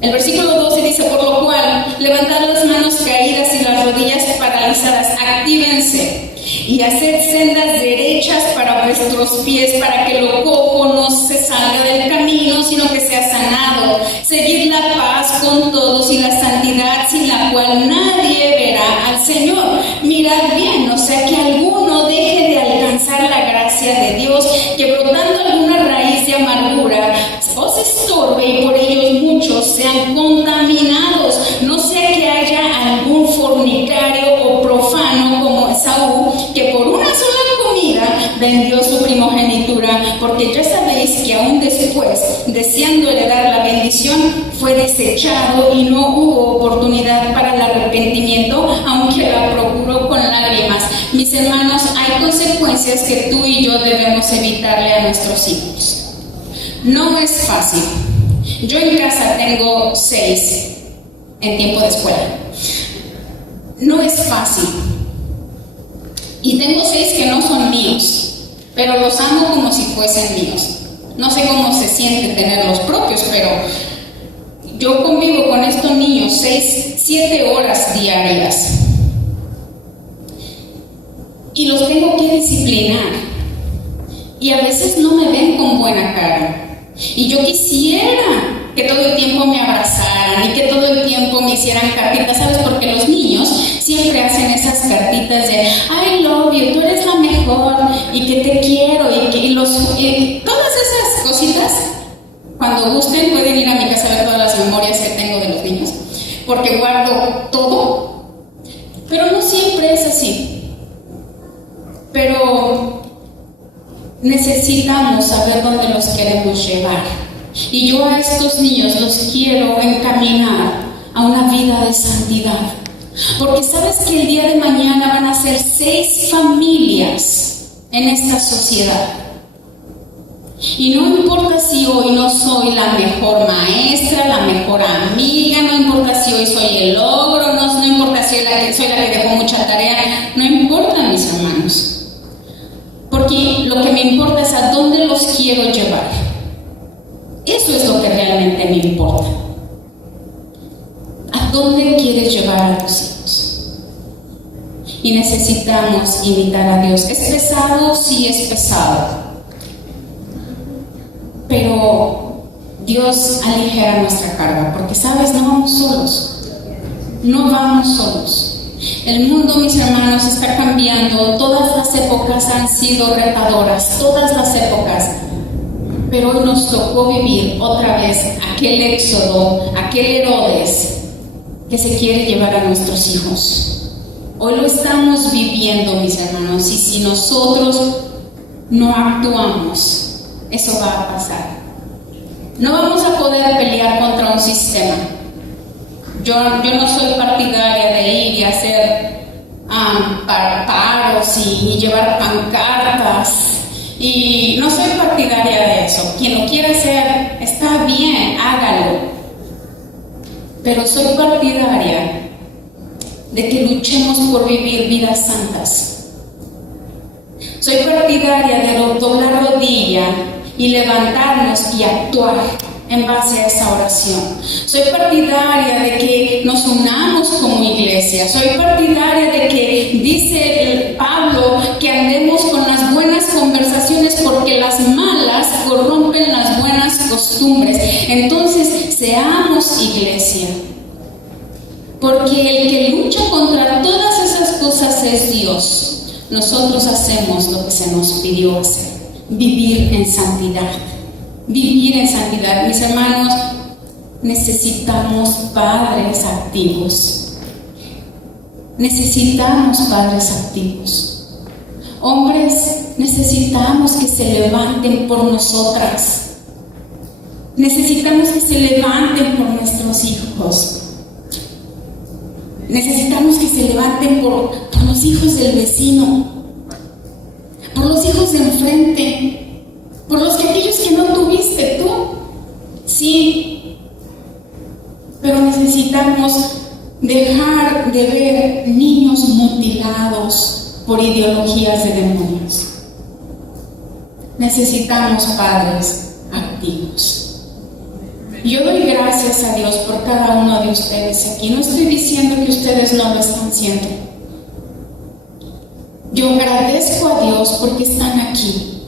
El versículo 12 dice, por lo cual, levantad las manos caídas y las rodillas paralizadas, actívense y haced sendas derechas para vuestros pies, para que lo cojo no se salga del camino, sino que sea sanado. Seguid la paz con todos y la santidad, sin la cual nadie verá al Señor. Mirad bien, no sea que alguno deje de alcanzar la gracia de Dios, que brotando alguna raíz de amargura os estorbe y por ellos muchos sean contaminados. No sea que haya algún fornicario o profano como Esaú, que por una sola comida vendió su primogenitura, porque ya sabéis que aún después, deseando heredar la bendición, fue desechado y no hubo oportunidad para el arrepentimiento, aunque la procuró con lágrimas. Mis hermanos, hay consecuencias que tú y yo debemos evitarle a nuestros hijos. No es fácil. Yo en casa tengo 6 en tiempo de escuela. No es fácil. Y tengo 6 que no son míos, pero los amo como si fuesen míos. No sé cómo se siente tener los propios, pero yo convivo con estos niños 7 horas diarias. Y los tengo que disciplinar. Y a veces no me ven con buena cara. Y yo quisiera que todo el tiempo me abrazaran y que todo el tiempo me hicieran cartitas, ¿sabes? Porque los niños siempre hacen esas cartitas de I love you, tú eres la mejor y que te quiero y todas esas cositas. Cuando gusten pueden ir a mi casa a ver todas las memorias que tengo de los niños, porque guardo todo, pero no siempre es así. Pero necesitamos saber dónde los queremos llevar. Y yo a estos niños los quiero encaminar a una vida de santidad. Porque sabes que el día de mañana van a ser 6 familias en esta sociedad. Y no importa si hoy no soy la mejor maestra, la mejor amiga, no importa si hoy soy el logro, no importa si soy la que dejó mucha tarea, no importa, mis hermanos. Porque lo que me importa es a dónde los quiero llevar. Eso es lo que realmente me importa. ¿A dónde quieres llevar a tus hijos? Y necesitamos imitar a Dios. ¿Es pesado? Sí, es pesado. Pero Dios aligera nuestra carga. Porque, ¿sabes? No vamos solos. No vamos solos. El mundo, mis hermanos, está cambiando. Todas las épocas han sido retadoras, todas las épocas. Pero hoy nos tocó vivir otra vez aquel éxodo, aquel Herodes que se quiere llevar a nuestros hijos. Hoy lo estamos viviendo, mis hermanos, y si nosotros no actuamos, eso va a pasar. No vamos a poder pelear contra un sistema. Yo no soy partidaria de ir y hacer paros y llevar pancartas, y no soy partidaria de eso. Quien lo quiera hacer, está bien, hágalo. Pero soy partidaria de que luchemos por vivir vidas santas. Soy partidaria de doblar rodilla y levantarnos y actuar en base a esa oración. Soy partidaria de que nos unamos como iglesia. Soy partidaria de que Entonces, seamos iglesia. Porque el que lucha contra todas esas cosas es Dios. Nosotros hacemos lo que se nos pidió hacer: vivir en santidad. Vivir en santidad. Mis hermanos, necesitamos padres activos. Necesitamos padres activos. Hombres, necesitamos que se levanten por nosotras. Necesitamos que se levanten por nuestros hijos. Necesitamos que se levanten por los hijos del vecino, por los hijos de enfrente, por los que aquellos que no tuviste tú. Sí, pero necesitamos dejar de ver niños mutilados por ideologías de demonios. Necesitamos padres activos. Yo doy gracias a Dios por cada uno de ustedes aquí. No estoy diciendo que ustedes no lo están haciendo. Yo agradezco a Dios porque están aquí.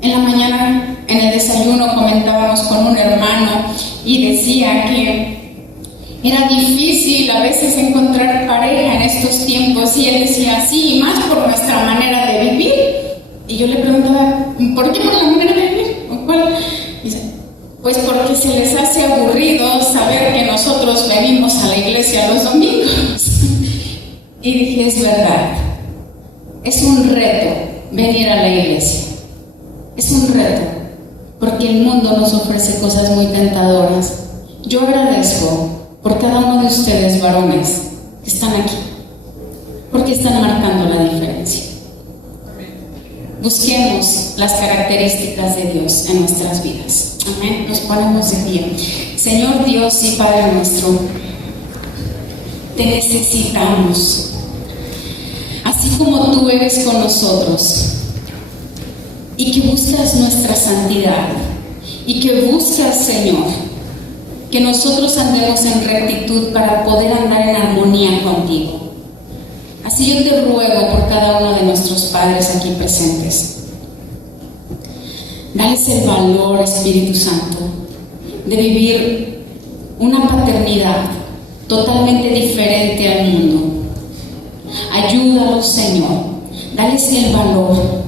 En la mañana, en el desayuno, comentábamos con un hermano y decía que era difícil a veces encontrar pareja en estos tiempos, y él decía, sí, y más por nuestra manera de vivir. Y yo le preguntaba, ¿por qué por la manera de vivir? ¿Cuál? Dice, pues porque se les hace aburrido saber que nosotros venimos a la iglesia los domingos. Y dije, es verdad, es un reto venir a la iglesia. Es un reto, porque el mundo nos ofrece cosas muy tentadoras. Yo agradezco por cada uno de ustedes, varones, que están aquí, porque están marcando la diferencia. Busquemos las características de Dios en nuestras vidas. Amén. Nos ponemos de pie. Señor Dios y Padre nuestro, te necesitamos. Así como tú eres con nosotros, y que buscas nuestra santidad, y que buscas, Señor, que nosotros andemos en rectitud para poder andar en armonía contigo. Así yo te ruego por cada uno de nuestros padres aquí presentes. Dales el valor, Espíritu Santo, de vivir una paternidad totalmente diferente al mundo. Ayúdalos, Señor. Dales el valor.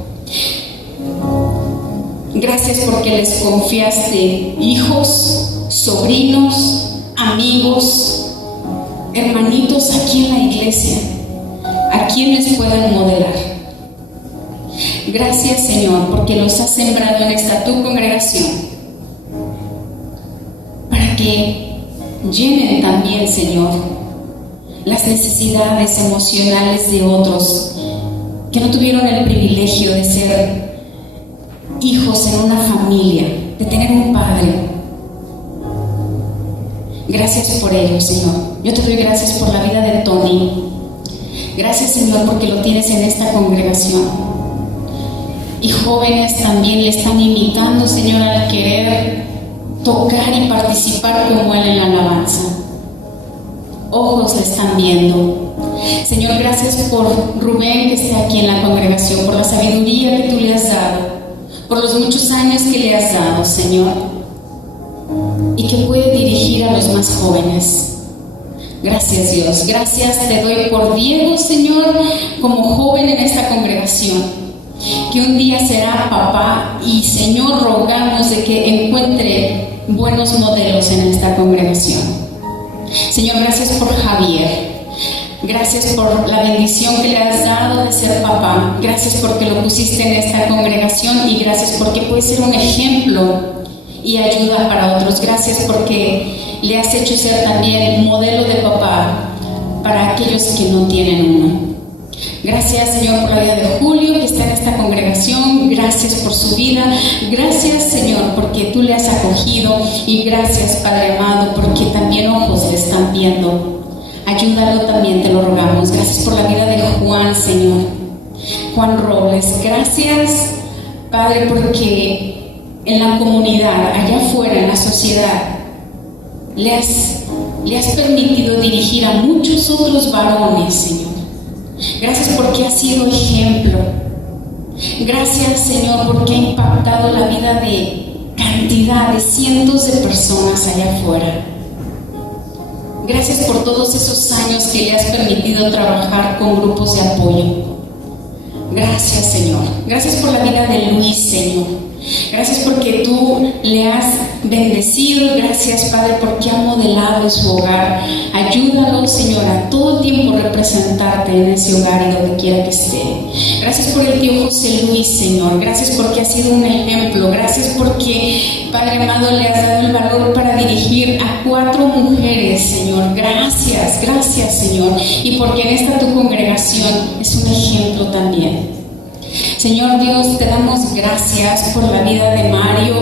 Gracias porque les confiaste hijos, sobrinos, amigos, hermanitos aquí en la iglesia, a quienes puedan modelar. Gracias, Señor, porque los has sembrado en esta tu congregación, para que llenen también, Señor, las necesidades emocionales de otros que no tuvieron el privilegio de ser hijos en una familia, de tener un padre. Gracias por ello, Señor. Yo te doy gracias por la vida de Tony. Gracias, Señor, porque lo tienes en esta congregación. Y jóvenes también le están imitando, Señor, al querer tocar y participar como Él en la alabanza. Ojos le están viendo. Señor, gracias por Rubén, que está aquí en la congregación, por la sabiduría que tú le has dado, por los muchos años que le has dado, Señor, y que puede dirigir a los más jóvenes. Gracias, Dios. Gracias te doy por Diego, Señor, como joven en esta congregación, que un día será papá, y, Señor, rogamos de que encuentre buenos modelos en esta congregación. Señor, gracias por Javier. Gracias por la bendición que le has dado de ser papá. Gracias porque lo pusiste en esta congregación, y gracias porque puede ser un ejemplo y ayuda para otros. Gracias porque le has hecho ser también modelo de papá para aquellos que no tienen uno. Gracias, Señor, por la vida de Julio, que está en esta congregación. Gracias por su vida. Gracias, Señor, porque tú le has acogido. Y gracias, Padre amado, porque también ojos le están viendo. Ayúdalo también, te lo rogamos. Gracias por la vida de Juan, Señor. Juan Robles. Gracias, Padre, porque en la comunidad, allá afuera, en la sociedad, le has permitido dirigir a muchos otros varones, Señor. Gracias porque ha sido ejemplo. Gracias, Señor, porque ha impactado la vida de cantidad de cientos de personas allá afuera. Gracias por todos esos años que le has permitido trabajar con grupos de apoyo. Gracias, Señor. Gracias por la vida de Luis, Señor. Gracias porque tú le has bendecido. Gracias, Padre, porque ha modelado en su hogar. Ayúdalo, Señor, a todo el tiempo representarte en ese hogar y donde quiera que esté. Gracias por el tío José Luis, Señor. Gracias porque ha sido un ejemplo. Gracias porque, Padre amado, le has dado el valor para dirigir a 4 mujeres, Señor. Gracias, gracias, Señor. Y porque en esta tu congregación es un ejemplo también. Señor Dios, te damos gracias por la vida de Mario.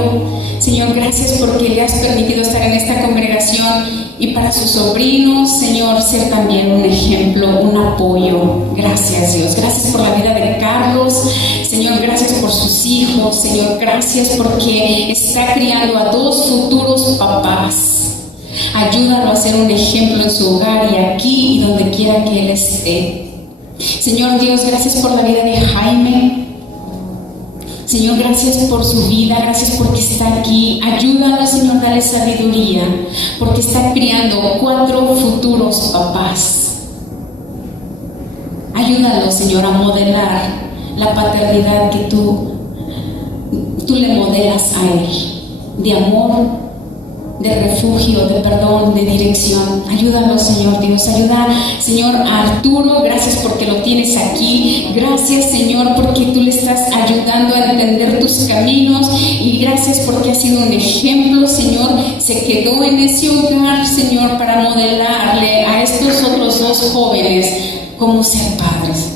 Señor, gracias porque le has permitido estar en esta congregación y para sus sobrinos, Señor, ser también un ejemplo, un apoyo. Gracias, Dios. Gracias por la vida de Carlos. Señor, gracias por sus hijos. Señor, gracias porque está criando a 2 futuros papás. Ayúdalo a ser un ejemplo en su hogar y aquí y donde quiera que él esté. Señor Dios, gracias por la vida de Jaime. Señor, gracias por su vida, gracias porque está aquí. Ayúdalo, Señor, dale sabiduría, porque está criando 4 futuros papás. Ayúdalo, Señor, a modelar la paternidad que tú le modelas a él, de amor, de refugio, de perdón, de dirección. Ayúdalo, Señor Dios. Ayuda, Señor, a Arturo. Gracias porque lo tienes aquí. Gracias, Señor, porque tú le estás ayudando a entender tus caminos. Y gracias porque ha sido un ejemplo, Señor. Se quedó en ese hogar, Señor, para modelarle a estos otros 2 jóvenes cómo ser padres.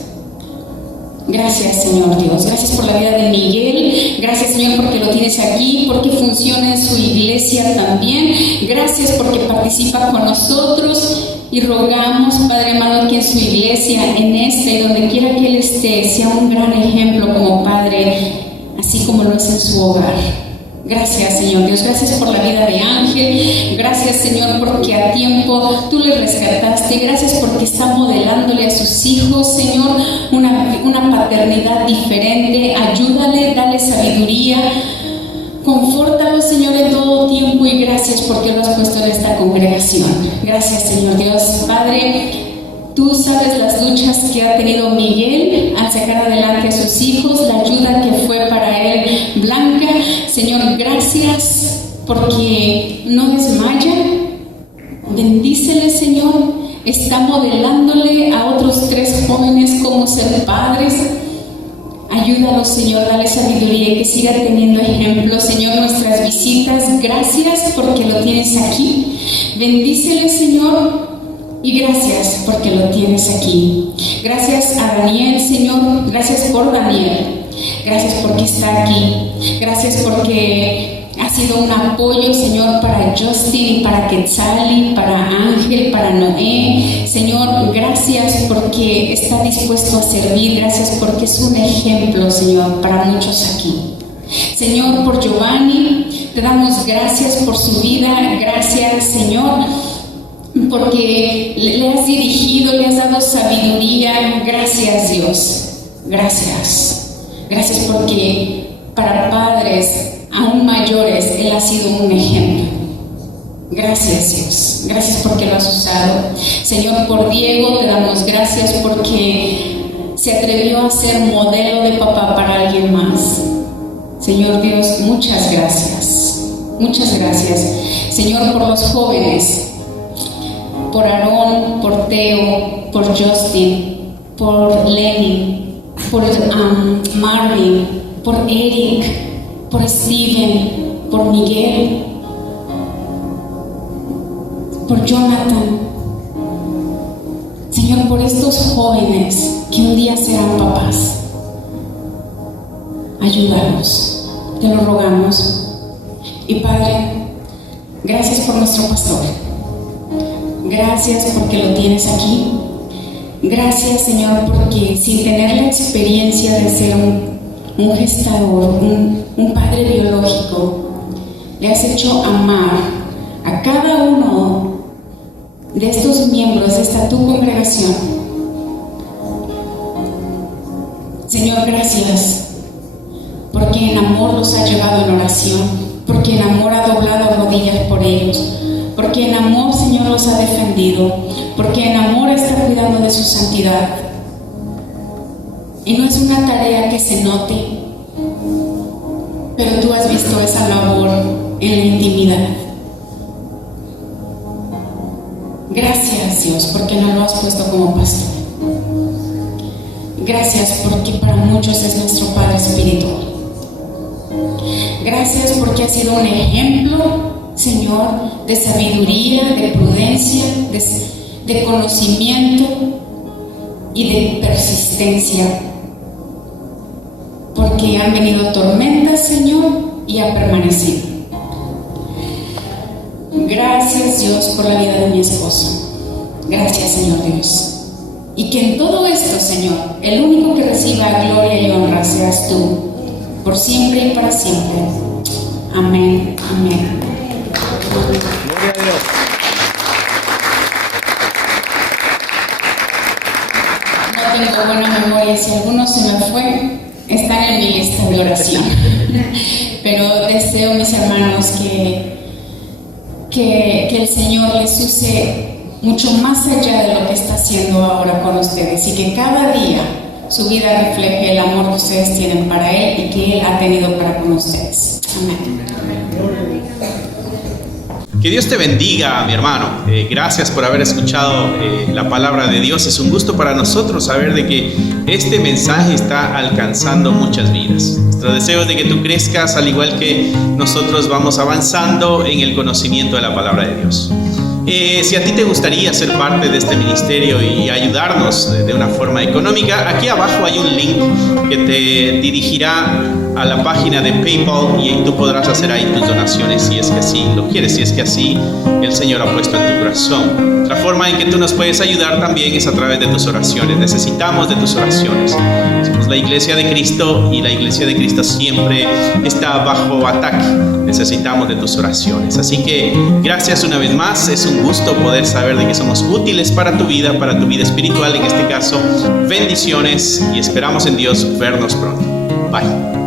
Gracias, Señor Dios. Gracias por la vida de Miguel. Gracias, Señor, porque lo tienes aquí, porque funciona en su iglesia también. Gracias porque participa con nosotros. Y rogamos, Padre amado, que en su iglesia, en esta y donde quiera que él esté, sea un gran ejemplo como padre, así como lo es en su hogar. Gracias, Señor Dios. Gracias por la vida de Ángel. Gracias, Señor, porque a tiempo tú le rescataste. Gracias porque está modelándole a sus hijos, Señor, una paternidad diferente. Ayúdale, dale sabiduría. Confórtalo, Señor, en todo tiempo. Y gracias porque lo has puesto en esta congregación. Gracias, Señor Dios. Padre, tú sabes las luchas que ha tenido Miguel al sacar adelante a sus hijos, la ayuda que fue para él Blanca. Señor, gracias porque no desmaya. Bendícele, Señor. Está modelándole a otros 3 jóvenes cómo ser padres. Ayúdanos, Señor, dale sabiduría y que siga teniendo ejemplos. Señor, nuestras visitas, gracias porque lo tienes aquí. Bendícele, Señor. Y gracias porque lo tienes aquí. Gracias a Daniel, Señor. Gracias por Daniel. Gracias porque está aquí. Gracias porque ha sido un apoyo, Señor, para Justin, para Quetzali, para Ángel, para Noé. Señor, gracias porque está dispuesto a servir. Gracias porque es un ejemplo, Señor, para muchos aquí. Señor, por Giovanni, te damos gracias por su vida. Gracias, Señor, porque le has dirigido, le has dado sabiduría. Gracias, Dios. Gracias. Gracias porque para padres aún mayores Él ha sido un ejemplo. Gracias, Dios. Gracias porque lo has usado. Señor, por Diego te damos gracias porque se atrevió a ser modelo de papá para alguien más. Señor Dios, muchas gracias. Muchas gracias. Señor, por los jóvenes, por Aarón, por Teo, por Justin, por Lenny, por Marvin, por Eric, por Steven, por Miguel, por Jonathan. Señor, por estos jóvenes que un día serán papás. Ayúdanos, te lo rogamos. Y Padre, gracias por nuestro pastor. Gracias porque lo tienes aquí. Gracias, Señor, porque sin tener la experiencia de ser un gestador, un padre biológico, le has hecho amar a cada uno de estos miembros de esta tu congregación. Señor, gracias porque en amor los has llevado en oración. porque en amor ha doblado rodillas por ellos, porque en amor, Señor, los ha defendido, porque en amor está cuidando de su santidad. Y no es una tarea que se note, pero tú has visto esa labor en la intimidad. Gracias, Dios, porque no lo has puesto como pastor. Gracias porque para muchos es nuestro Padre espiritual. Gracias porque ha sido un ejemplo, Señor, de sabiduría, de prudencia, de conocimiento y de persistencia. Porque han venido tormentas, Señor, y ha permanecido. Gracias, Dios, por la vida de mi esposo. Gracias, Señor Dios. Y que en todo esto, Señor, el único que reciba gloria y honra seas tú, por siempre y para siempre. Amén, amén. Gloria a Dios. No tengo buena memoria, si alguno se me fue, están en mi lista de oración. Pero deseo, mis hermanos, que el Señor les use mucho más allá de lo que está haciendo ahora con ustedes, y que cada día su vida refleje el amor que ustedes tienen para Él y que Él ha tenido para con ustedes. Amén. Que Dios te bendiga, mi hermano. Gracias por haber escuchado la palabra de Dios. Es un gusto para nosotros saber de que este mensaje está alcanzando muchas vidas. Nuestro deseo es de que tú crezcas al igual que nosotros vamos avanzando en el conocimiento de la palabra de Dios. Si a ti te gustaría ser parte de este ministerio y ayudarnos de una forma económica, aquí abajo hay un link que te dirigirá a la página de PayPal y tú podrás hacer ahí tus donaciones si es que así lo quieres, si es que así el Señor ha puesto en tu corazón. Otra forma en que tú nos puedes ayudar también es a través de tus oraciones. Necesitamos de tus oraciones. Somos la Iglesia de Cristo y la Iglesia de Cristo siempre está bajo ataque. Necesitamos de tus oraciones. Así que gracias una vez más. Es un gusto poder saber de que somos útiles para tu vida espiritual en este caso. Bendiciones y esperamos en Dios vernos pronto. Bye.